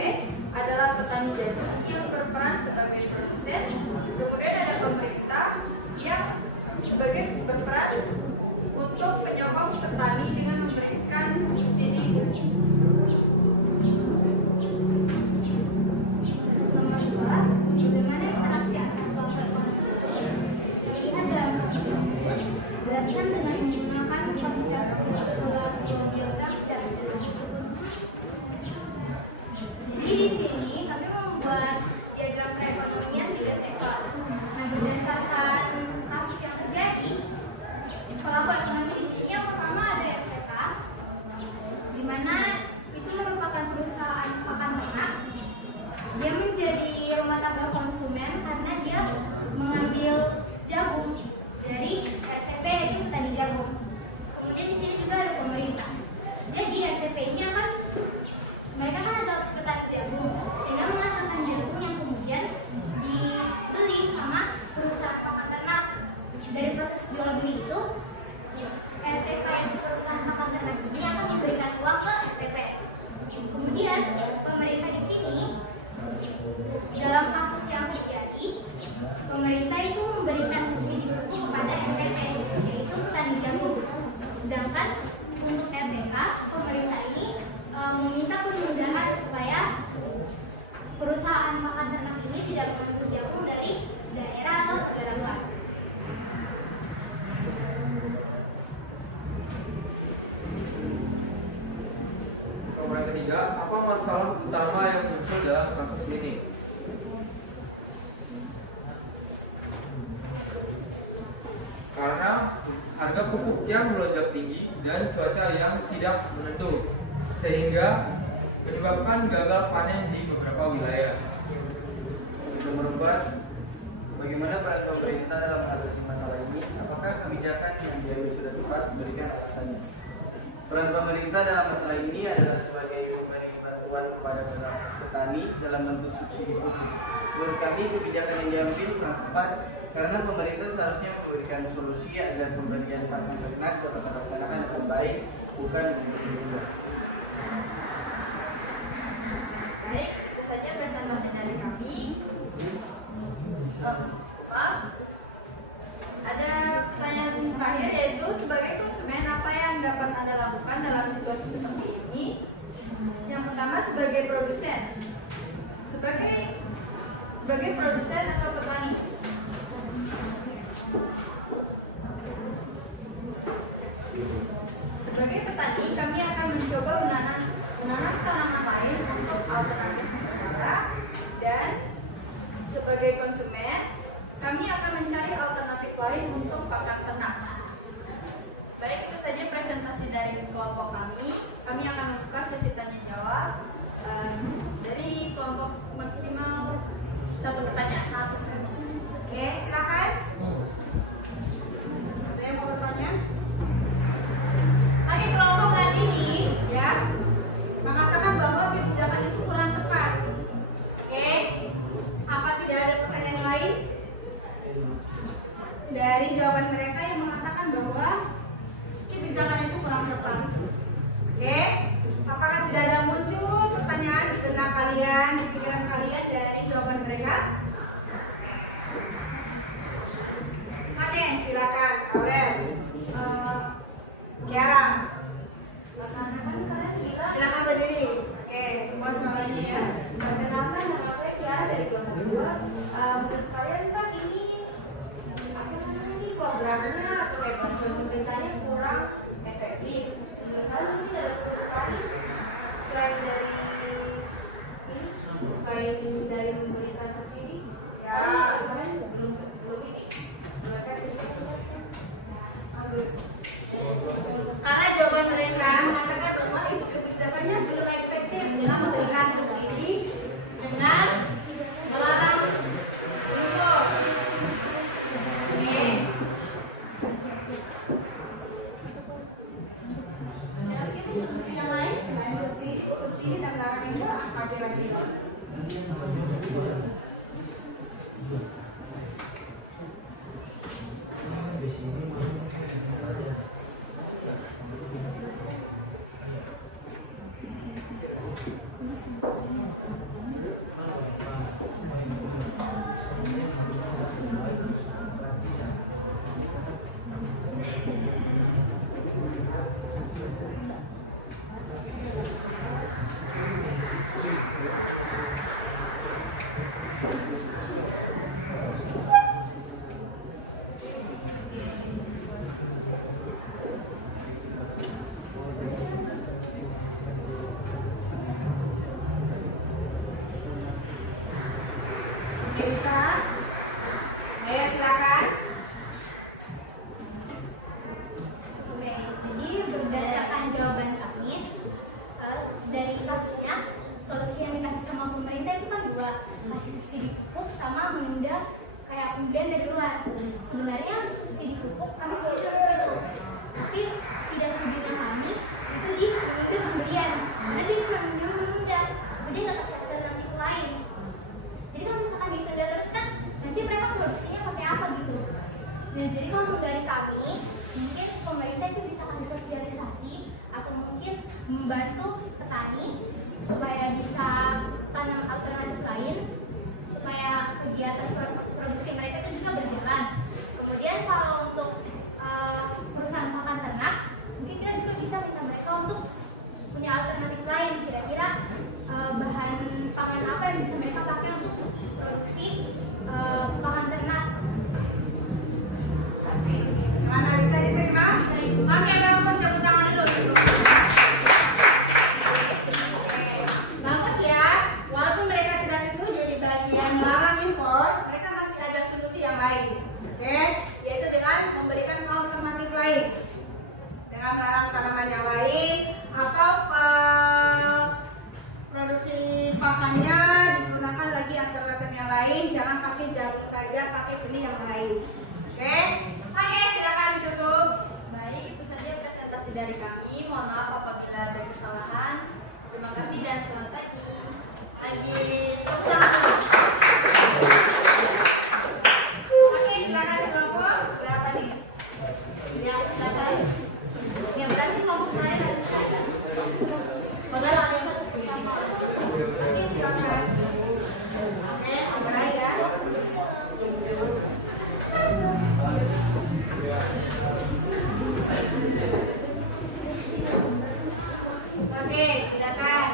adalah petani jagung yang berperan sebagai produsen. Kemudian ada pemerintah yang sebagai berperan untuk penyokong petani dengan memberikan subsidi. Nomor 2, bagaimana interaksi antar kelompok ekonomi terlihat dalam kasus tersebut? Jelaskan dengan menggunakan konsep diagram secara sederhana. Jadi di sini kami membuat diagram perekonomian 3 sektor. Nah, berdasarkan kasus yang terjadi, pelaku ekonomi di sini yang pertama ada RTK, di mana itu merupakan perusahaan pakan ternak. Dia menjadi rumah tangga konsumen karena dia mengambil jagung dari RTP, yaitu petani jagung. Kemudian di sini juga ada pemerintah. Jadi RTP-nya kan mereka kan ada petani jagung, sehingga menghasilkan jagung yang kemudian dibeli sama perusahaan pakan ternak. Dari proses jual beli itu, RTP yang perusahaan pakan ternak ini akan memberikan uang ke RTP. Kemudian pemerintah di sini dalam kasus yang terjadi, pemerintah itu memberikan subsidi pupuk kepada RTP, yaitu petani jagung. Sedangkan untuk RTK, pemerintah ini meminta penundaan supaya perusahaan pakan ternak ini tidak mengambil jagung dari daerah atau negara luar. Nomor ketiga, apa masalah utama yang muncul dalam kasus ini? Karena harga pupuk yang melonjak tinggi dan cuaca yang tidak menentu, sehingga menyebabkan gagal panen di beberapa wilayah. Nomor 4, bagaimana peran pemerintah dalam mengatasi masalah ini? Apakah kebijakan yang diambil sudah tepat? Berikan alasannya. Peran pemerintah dalam masalah ini adalah sebagai memberi bantuan kepada petani dalam bentuk subsidi pupuk. Menurut kami, kebijakan yang diambil kurang tepat karena pemerintah seharusnya memberikan solusi agar pemberian pakan ternak dapat terlaksanakan dengan baik, bukan menunda. Baik, itu saja presentasi dari kami. Maaf, ada pertanyaan terakhir, yaitu sebagai konsumen apa yang dapat Anda lakukan dalam situasi seperti ini? sebagai produsen. Sebagai produsen atau petani. Sebagai petani, kami akan mencoba menanam tanaman lain untuk alternatif sementara, dan sebagai konsumen, kami akan mencari alternatif lain untuk pakan ternak. Baik, itu saja presentasi dari kelompok kami. Kami akan membuka sesi tanya jawab dari kelompok maksimal 1 pertanyaan. 1 saja. Oke, silakan. Ada yang mau bertanya? Oke, kelompok kali ini ya mengatakan bahwa kebijakan itu kurang tepat. Oke, apa tidak ada pertanyaan lain dari jawaban mereka yang mengatakan bahwa kebijakan itu kurang tepat? Oke, apakah tidak ada muncul pertanyaan di benak kalian, di pikiran kalian dari jawaban mereka? Oke, silakan, Aurel. Kiara. Karena kan kalian bilang, Silakan berdiri. Oke, buat suaranya ya. perkenalkan, nama saya Kiara dari Zona 2. Menurut kalian kan ini apa namanya ini programnya atau pemerintahnya kurang efektif. Menurut kalian ini tidak sesuai sekali. Selain dari memberikan subsidi, Ya. kalian belum ini. Mereka Bagus. Karena jawaban mereka mengatakan bahwa itu kebijakannya belum efektif dengan memberikan subsidi dengan melarang impor. Oke. Ada lagi subsidi yang lain selain subsidi dan melarang impor apa kira-kira? Bisa? Ayo silakan. Oke, jadi berdasarkan jawaban kami dari kasusnya, solusi yang dikasih sama pemerintah itu kan 2, kasih subsidi pupuk sama menunda kayak pembelian dari luar. Sebenarnya subsidi pupuk kami setuju itu, tapi tidak setuju kami itu di menunda pembelian, karena dia cuma menunda, dia nggak kasih alternatif lain. Jadi kalau misalkan ditunda terus kan nanti mereka produksinya pakai apa gitu. Nah, jadi kalau dari kami mungkin pemerintah itu bisa kasih sosialisasi atau mungkin membantu petani supaya bisa tanam alternatif lain supaya kegiatan produksi mereka itu juga berjalan. Kemudian kalau untuk perusahaan pakan ternak mungkin kita juga bisa minta mereka untuk punya alternatif lain, kira-kira bahan pakan apa yang bisa mereka pakai untuk produksi pakan ternak. Mana bisa diterima? Oke, bagus, tepuk tangan dulu. Bagus ya. Walaupun mereka tidak setuju di bagian melarang impor, mereka masih ada solusi yang lain. Oke, yaitu dengan memberikan alternatif lain. Dengan melarang tanaman yang lain atau produksi pakannya digunakan lagi alternatif yang lain, jangan pakai jagung saja, pakai benih yang lain. Oke? Oke, silakan ditutup. Baik, itu saja presentasi dari kami. Mohon maaf apabila ada kesalahan. Terima kasih dan selamat pagi. Lagi oke, silakan kelompok berapa nih? Ya, silakan. Ya, berarti kelompok saya harus ada. Modal langsung sama. Oke, silakan. Oke, mulai ya. Oke, silakan.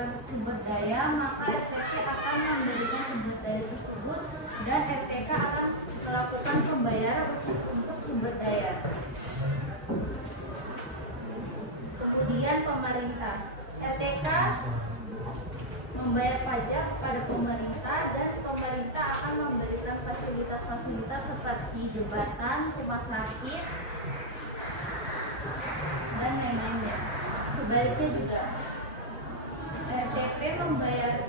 memerlukan sumber daya, maka RTP akan memberikan sumber daya tersebut dan RTK akan melakukan pembayaran untuk sumber daya. Kemudian pemerintah, RTK membayar pajak pada pemerintah dan pemerintah akan memberikan fasilitas-fasilitas seperti jembatan, rumah sakit, dan lain-lainnya. Sebaliknya juga RTP membayar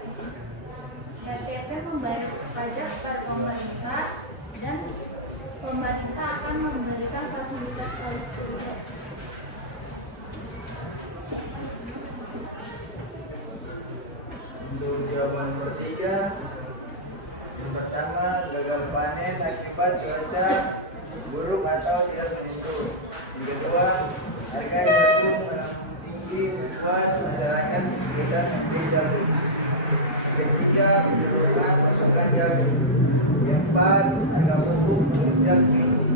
pajak pada pemerintah dan pemerintah akan memberikan fasilitas. Untuk jawaban nomor 3, yang pertama gagal panen akibat cuaca buruk atau tidak menentu. Yang kedua, harga jagung yang tinggi membuat masyarakat kesulitan membeli jagung. Ketiga, penurunan pasokan jagung. Yang keempat, harga pupuk melonjak tinggi.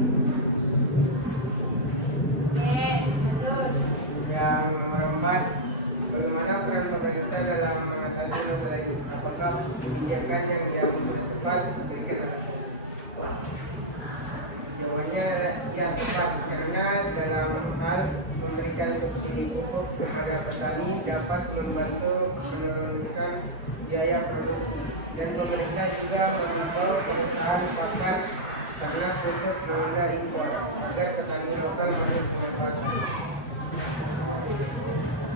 Yang nomor 4, bagaimana peran pemerintah dalam mengatasi masalah ini? Apakah kebijakan yang diambil tepat berikan? Jawabannya yang tepat, karena dalam hal memberikan subsidi pupuk kepada petani dapat membantu menurunkan biaya produksi, dan pemerintah juga mengimbau perusahaan pakan karena untuk menunda impor agar petani lokal masih memanfaatkan.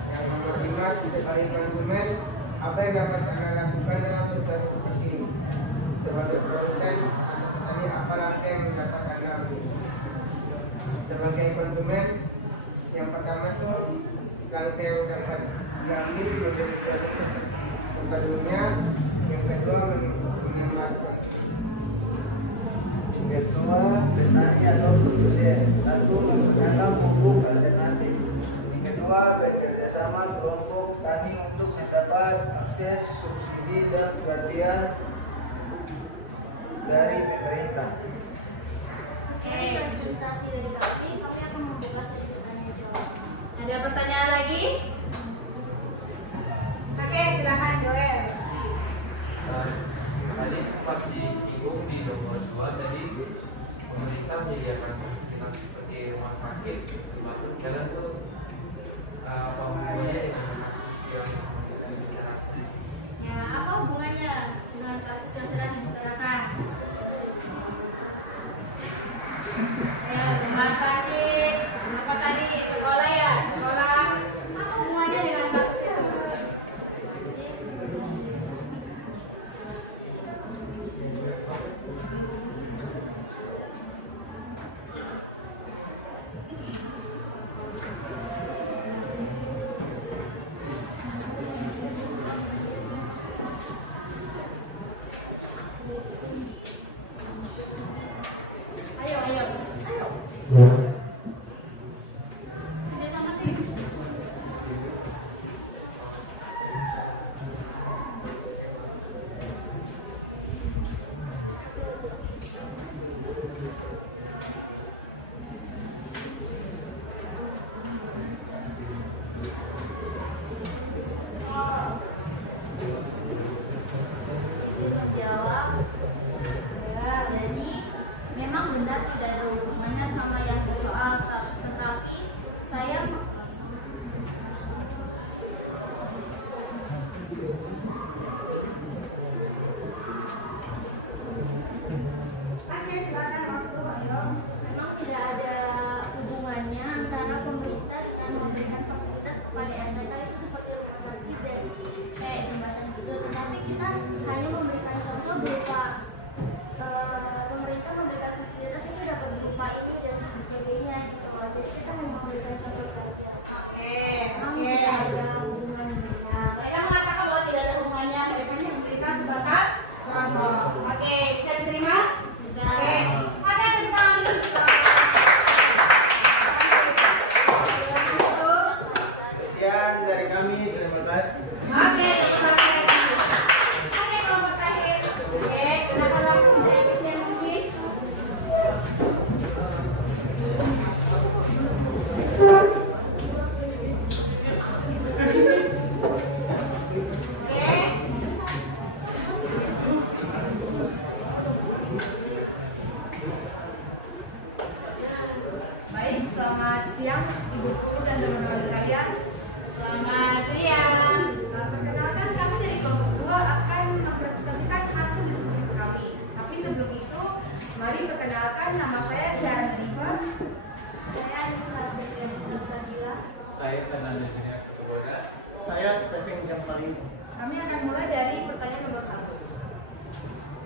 Yang nomor 5, sebagai konsumen, apa yang dapat Anda lakukan dalam situasi seperti ini? Sebagai produsen atau petani, apa langkah yang dapat Anda ambil? Sebagai konsumen, yang pertama itu langkah yang dapat diambil memberi jagung sebelumnya. Yang kedua, menyelamatkan. Yang kedua, petani atau produsen. Satu, menggunakan pupuk alternatif. Yang kedua, bekerjasama kelompok tani untuk mendapat akses subsidi dan pelatihan dari pemerintah. Sekian presentasi dari kami akan membuka sesi tanya jawab. Ada pertanyaan lagi? Oke, silakan Joel. Tadi sempat disinggung di nomor 2, jadi pemerintah menyediakan fasilitas seperti rumah sakit, termasuk jalan tuh apa hubungannya dengan kasus yang dibicarakan? Ya, apa hubungannya dengan kasus yang sedang dibicarakan? Ya, rumah sakit, apa tadi? Sekolah ya? Sekolah. Apa hubungannya dengan kasus itu? Jawab. Jadi memang benar tidak ada hubungannya sama yang disoal, tetapi saya memang tidak ada hubungannya antara pemerintah dengan memberikan fasilitas kepada RTK itu seperti rumah sakit dan kayak jembatan gitu, tetapi kita hanya memberikan contoh berupa pemerintah memberikan fasilitas itu dapat berupa ini dan sebagainya gitu loh. Jadi kita hanya memberikan contoh saja. Memang tidak ada hubungannya. Mereka mengatakan bahwa tidak ada hubungannya, mereka hanya memberikan sebatas contoh. Oke, bisa diterima? Bisa. Oke, tepuk tangan dulu. Sekian dari kami, terima kasih. Oke, kelompok terakhir. Oke, kelompok terakhir. Oke, Saya Stephen Jampari. Kami akan mulai dari pertanyaan nomor 1.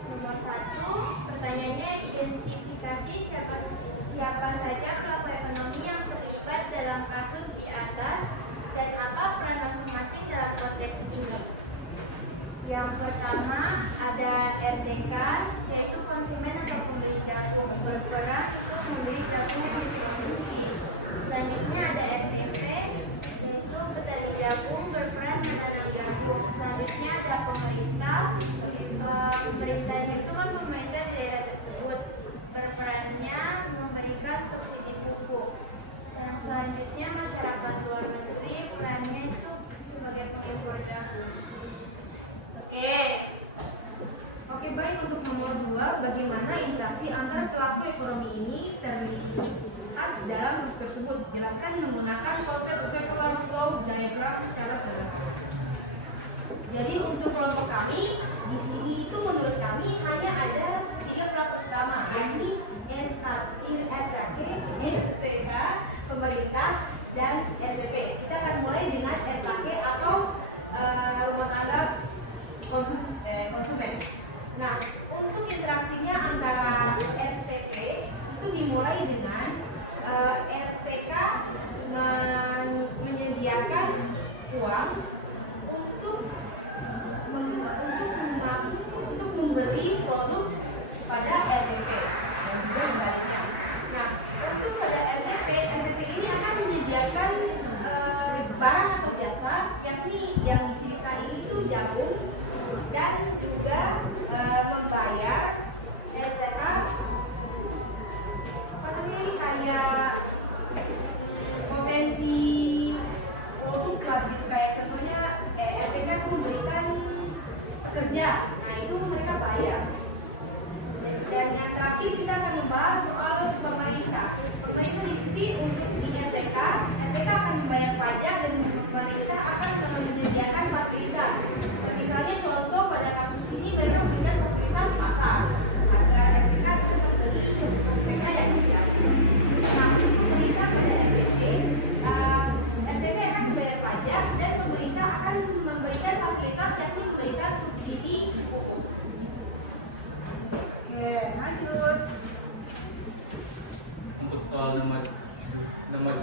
Nomor 1, pertanyaannya identifikasi siapa saja kelompok ekonomi yang terlibat dalam kasus di atas dan apa peran masing-masing dalam konteks ini. Yang pertama ada RTK, yaitu konsumen atau pembeli jagung, berperan untuk membeli jagung untuk dikonsumsi. Selanjutnya ada RTP, yaitu petani jagung, berperan menanam jagung. Selanjutnya ada pemerintah. Pemerintahnya itu kan pemerintah di daerah tersebut, berperannya memberikan subsidi pupuk. Dan selanjutnya masyarakat luar negeri, perannya itu sebagai pengimpor jagung. Oke, baik. Untuk nomor 2, bagaimana interaksi antara pelaku ekonomi ini terlihat dalam kasus tersebut? Jelaskan menggunakan konsep circular flow diagram secara sederhana. Jadi untuk kelompok kami di sini itu menurut kami hanya ada 3 pelaku utama, yakni RTK, pemerintah, dan RTP. Kita akan mulai dengan RTK atau rumah tangga konsumen. Nah, untuk interaksinya antara RTP itu dimulai dengan RTK menyediakan uang untuk membeli produk pada RTP dan juga sebaliknya. Nah, untuk pada RTP ini akan menyediakan barang atau jasa, yakni yang diceritain itu jagung, dan juga membayar RTK kayak potensi produk lah gitu, kayak contohnya RTK itu memberikan pekerja, nah itu mereka bayar. Dan yang terakhir kita akan membahas soal pemerintah. Pemerintah di sini untuk di RTK akan membayar pajak dan pemerintah akan menyediakan fasilitas. Misalnya contoh pada kasus ini mereka memberikan fasilitas pasar agar RTK bisa membeli mereka yang tidak. Nah, untuk pemerintah pada RTP akan membayar pajak dan pemerintah akan memberikan fasilitas yakni memberikan subsidi pupuk. Oke, lanjut. Untuk soal nomor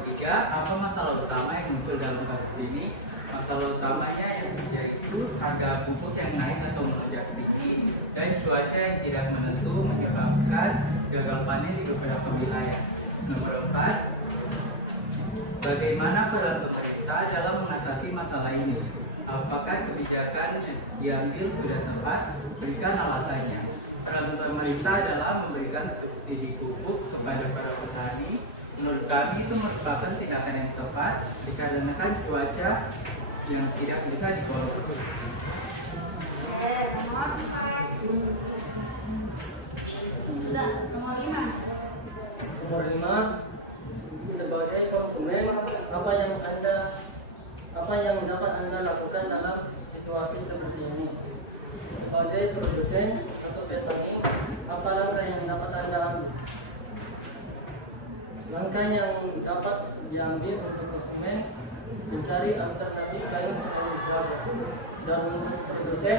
3, apa masalah utama yang muncul dalam kasus ini? Masalah utamanya yaitu harga pupuk yang naik atau melonjak tinggi dan cuaca yang tidak menentu menyebabkan gagal panen di beberapa wilayah. Nomor 4, bagaimana peran pemerintah dalam mengatasi masalah ini? Apakah kebijakan yang diambil sudah tepat? Berikan alasannya. Peran pemerintah dalam memberikan subsidi pupuk kepada para petani, menurut kami itu merupakan tindakan yang tepat dikarenakan cuaca yang tidak bisa dikontrol. Nomor 5. Nomor 5, sebagai konsumen, apa yang dapat Anda lakukan dalam situasi seperti ini? Sebagai produsen atau petani, apa langkah yang dapat Anda ambil? Langkah yang dapat diambil untuk konsumen mencari alternatif lain selain jagung, dan untuk produsen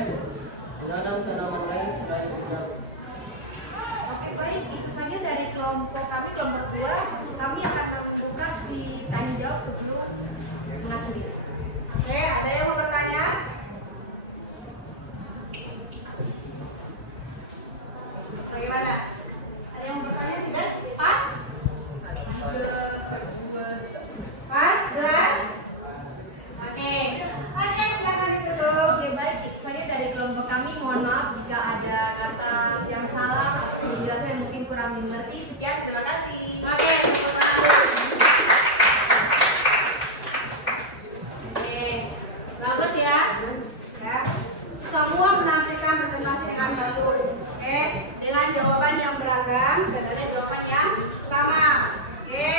menanam tanaman lain selain jagung. Oke, baik, itu saja dari kelompok kami, kelompok 2. Kami akan membuka si tanya jawab sebelum mengakhiri. Oke, ada yang mau bertanya? Bagaimana? Ada yang mau bertanya tidak? Pas? Pas? Jelas? Oke, silakan duduk. Oke, baik, itu saja dari kelompok kami. Mohon maaf jika ada kata yang salah atau penjelasan yang mungkin kurang dimengerti. Sekian, terima kasih. Oke, bagus ya. Semua menampilkan presentasi dengan bagus. Oke, dengan jawaban yang beragam dan ada jawaban yang sama. Oke.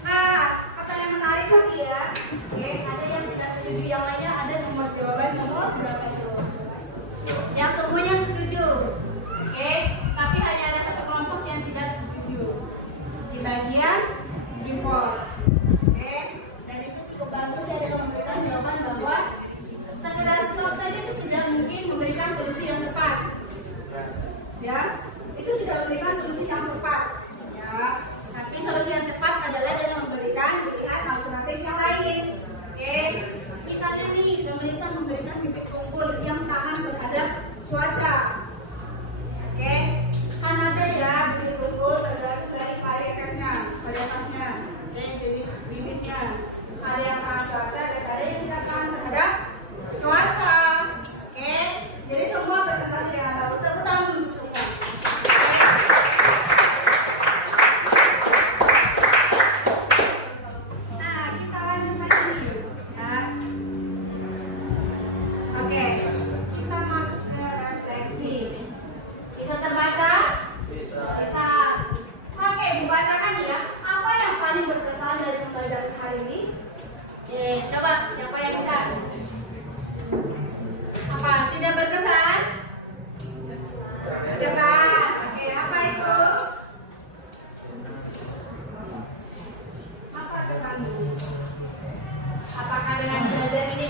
Nah, kata yang menarik lagi ya. Oke, ada yang tidak setuju, yang lainnya ada nomor jawaban nomor berapa tuh? Yang semuanya setuju. Oke, tapi hanya ada satu kelompok yang tidak setuju. Di bagian impor. Oke, dan itu cukup bagus ya, dia memberikan jawaban bahwa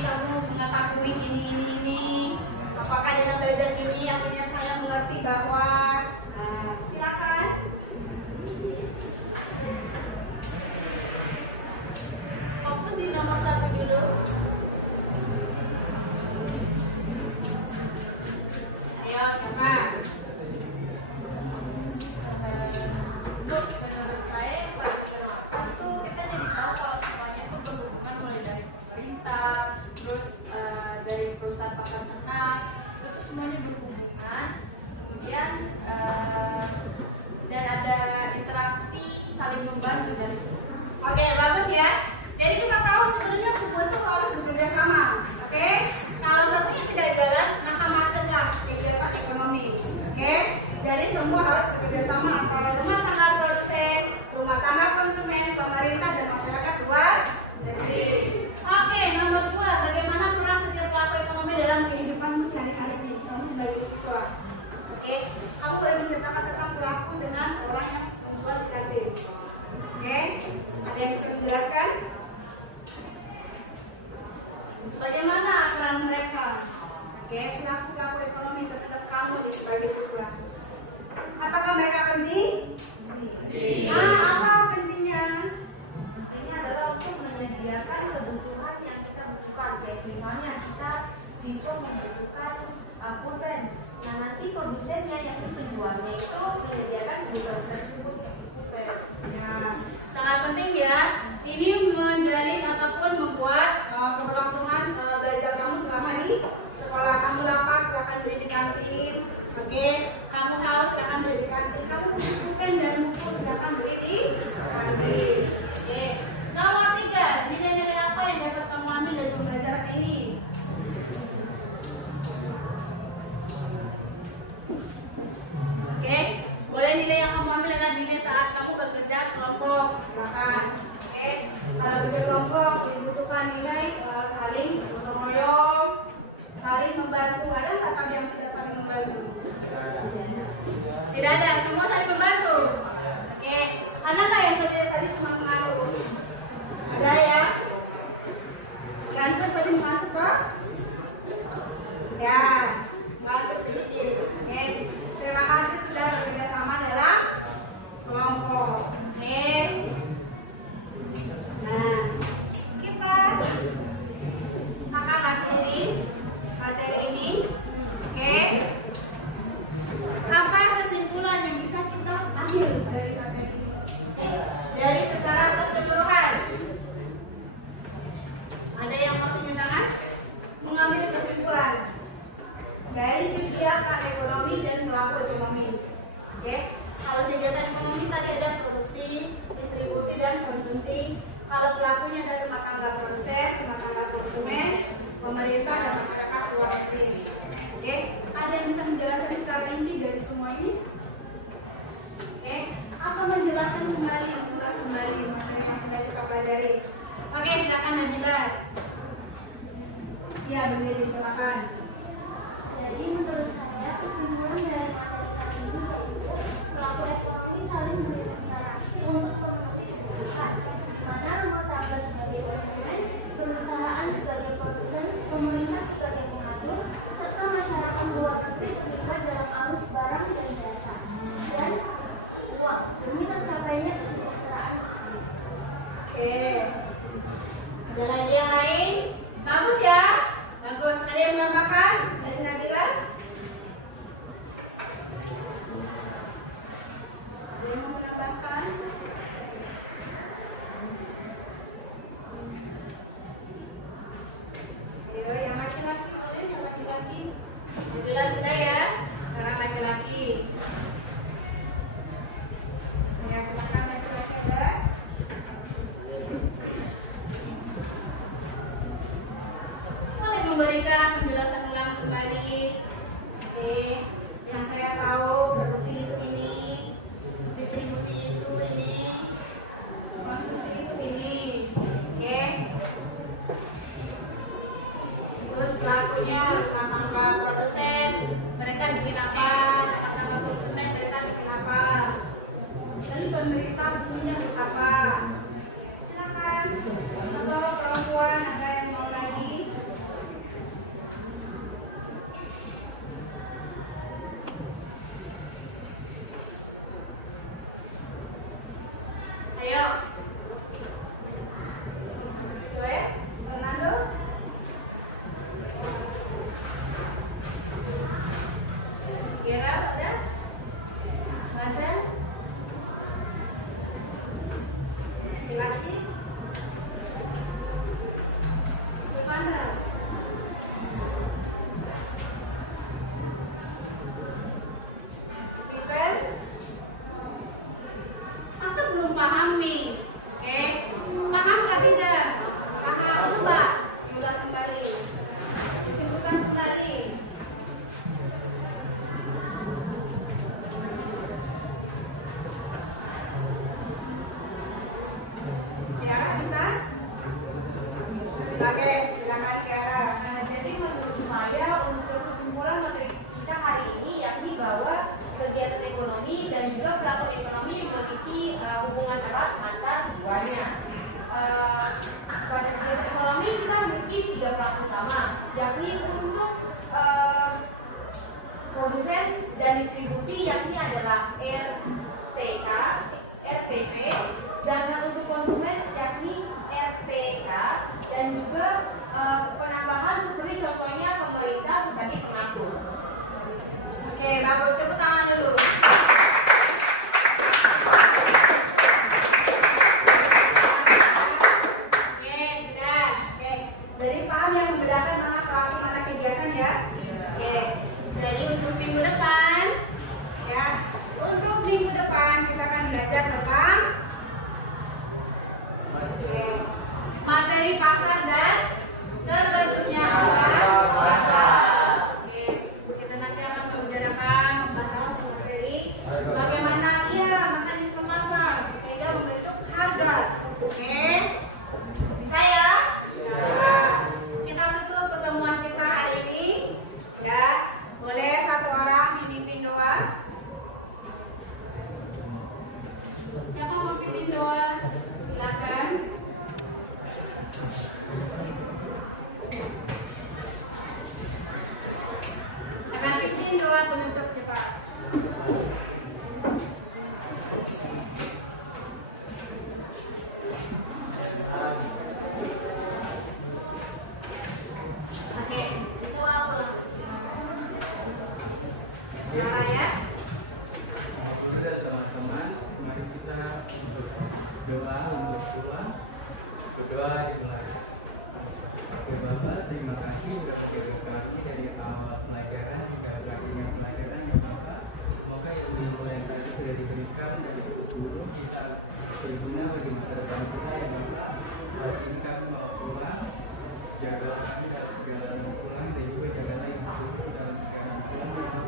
kamu mengetahui ini. Apakah dengan belajar ini akhirnya saya mengerti bahwa silakan. Fokus di nomor 1 dulu. Ayo, siapa? Untuk menurut saya yang paling berkesan tuh kita jadi tahu kalau semuanya itu berhubungan mulai dari pemerintah, terus dari perusahaan pakan ternak, itu tuh semuanya berhubungan. Kemudian dan ada interaksi saling membantu dari itu. Oke, bagus ya. Jadi kita tahu sebenarnya sebuah itu harus bekerja sama. Oke, kalau satunya tidak jalan, maka macetlah kegiatan ekonomi. Oke, jadi semua harus bekerja sama antara rumah tangga produsen, rumah tangga konsumen, pemerintah dan masyarakat luar negeri. Oke, nomor 2, bagaimana peran setiap pelaku ekonomi dalam kehidupanmu sehari-hari kamu sebagai siswa. Oke, kamu boleh menceritakan tentang pelaku dengan orang yang menjual di kantin. Oke, ada yang bisa menjelaskan? Bagaimana peran mereka? Oke, selaku pelaku ekonomi terhadap kamu sebagai siswa. Apakah mereka penting? Apa pentingnya? Ini adalah untuk menyediakan kebutuhan yang kita butuhkan. Kayak misalnya kita siswa membutuhkan pulpen. Nah nanti produsennya yang penjualnya itu menyediakan kebutuhan tersebut yang pulpen. Ya, sangat penting ya. Ini menjalin ataupun membuat keberlangsungan belajar kamu selama di sekolah. Kamu lapar, silakan beli di kantin. Oke, kamu haus, silakan beli di kantin. Kamu butuh pulpen dan buku, silakan beli di kantin. Oke, nomor 3, nilai-nilai apa yang dapat kamu ambil dari pembelajaran ini? Oke, boleh nilai yang kamu ambil adalah nilai saat kamu bekerja kelompok. Silakan. Oke, kalau bekerja kelompok dibutuhkan nilai saling gotong royong, saling membantu. Ada nggak kamu yang tidak saling membantu? Tidak ada, semua saling membantu. Oke, ada nggak yang tadi cuma mengatur? Ada ya? Dan terus tadi mengatur kok? Ya, mengatur sedikit. Oke, terima kasih sudah bekerja sama dalam kelompok. Oke. Nah, kita akan materi ini. Oke. Apa kesimpulan yang bisa kita ambil dari materi ini? Dari secara keseluruhan. Ada yang mau tunjuk tangan? Mengambil kesimpulan dari kegiatan ekonomi dan pelaku ekonomi. Oke, kalau kegiatan ekonomi tadi ada produksi, distribusi dan konsumsi. Kalau pelakunya dari rumah tangga produsen, rumah tangga konsumen, pemerintah dan masyarakat luar negeri. Oke, ada yang bisa menjelaskan secara inti dari semua ini? Oke, atau menjelaskan kembali, mengulas kembali materi yang sudah kita pelajari. Oke, silakan Nabila. Ya, benar, silakan. Jadi menurut saya kesimpulan dari materi ini yaitu pelaku ekonomi saling berinteraksi untuk memenuhi kebutuhan, di mana rumah tangga sebagai konsumen, perusahaan sebagai produsen, pemerintah sebagai pengatur, serta masyarakat luar negeri terlibat dalam arus barang dan jasa dan uang demi tercapainya kesejahteraan bersama. Oke, ada lagi yang lain? Bagus ya? Bagus. Ada yang menambahkan dari Nabila? Ada yang mau menambahkan? Ayo, yang laki-laki boleh, yang laki-laki. Nabila sudah ya? Sekarang laki-laki. Ya, silakan laki-laki ada. Boleh memberikan penjelasan ulang kembali. Oke, yang saya tahu produksi itu ini, distribusi itu ini, konsumsi itu ini. Oke. Terus pelakunya rumah tangga produsen, mereka bikin apa? Rumah tangga konsumen, mereka bikin apa? Dan pemerintah punya apa? Silakan. Atau perempuan ada yang mau lagi? distribusi yakni adalah RTK, RTP, sedangkan untuk konsumen yakni RTK, dan juga penambahan seperti contohnya pemerintah sebagai pengatur. Oke, bagus, tepuk tangan dulu. Oke, sudah. Oke, jadi paham yang membedakan mana pelaku mana kegiatan ya? Oke, jadi untuk minggu depan, ya, untuk minggu depan kita akan belajar tentang materi pasar dan terbentuknya harga pasar. Oke, kita nanti akan membicarakan membahas materi bagaimana mekanisme pasar sehingga membentuk harga. Oke, bisa ya? Bisa. Kita tutup pertemuan kita hari ini. Ya, boleh satu orang memimpin doa. Siapa mau memimpin doa? Silakan. Akan pimpin doa penutup kita. Oke, doa ulang. Suara ya. Sudah teman-teman, mari kita doa untuk pulang. Berdoa dimulai. Oke Bapak, terima kasih sudah menjaga kami dari awal pelajaran hingga akhirnya pelajaran ya Bapak. Semoga ilmu yang tadi sudah diberikan dari guru kita berguna bagi masa depan kita ya Bapak. Saat ini kami mau pulang, jaga kami dalam perjalanan pulang dan juga jagalah ibu dalam perjalanan pulang.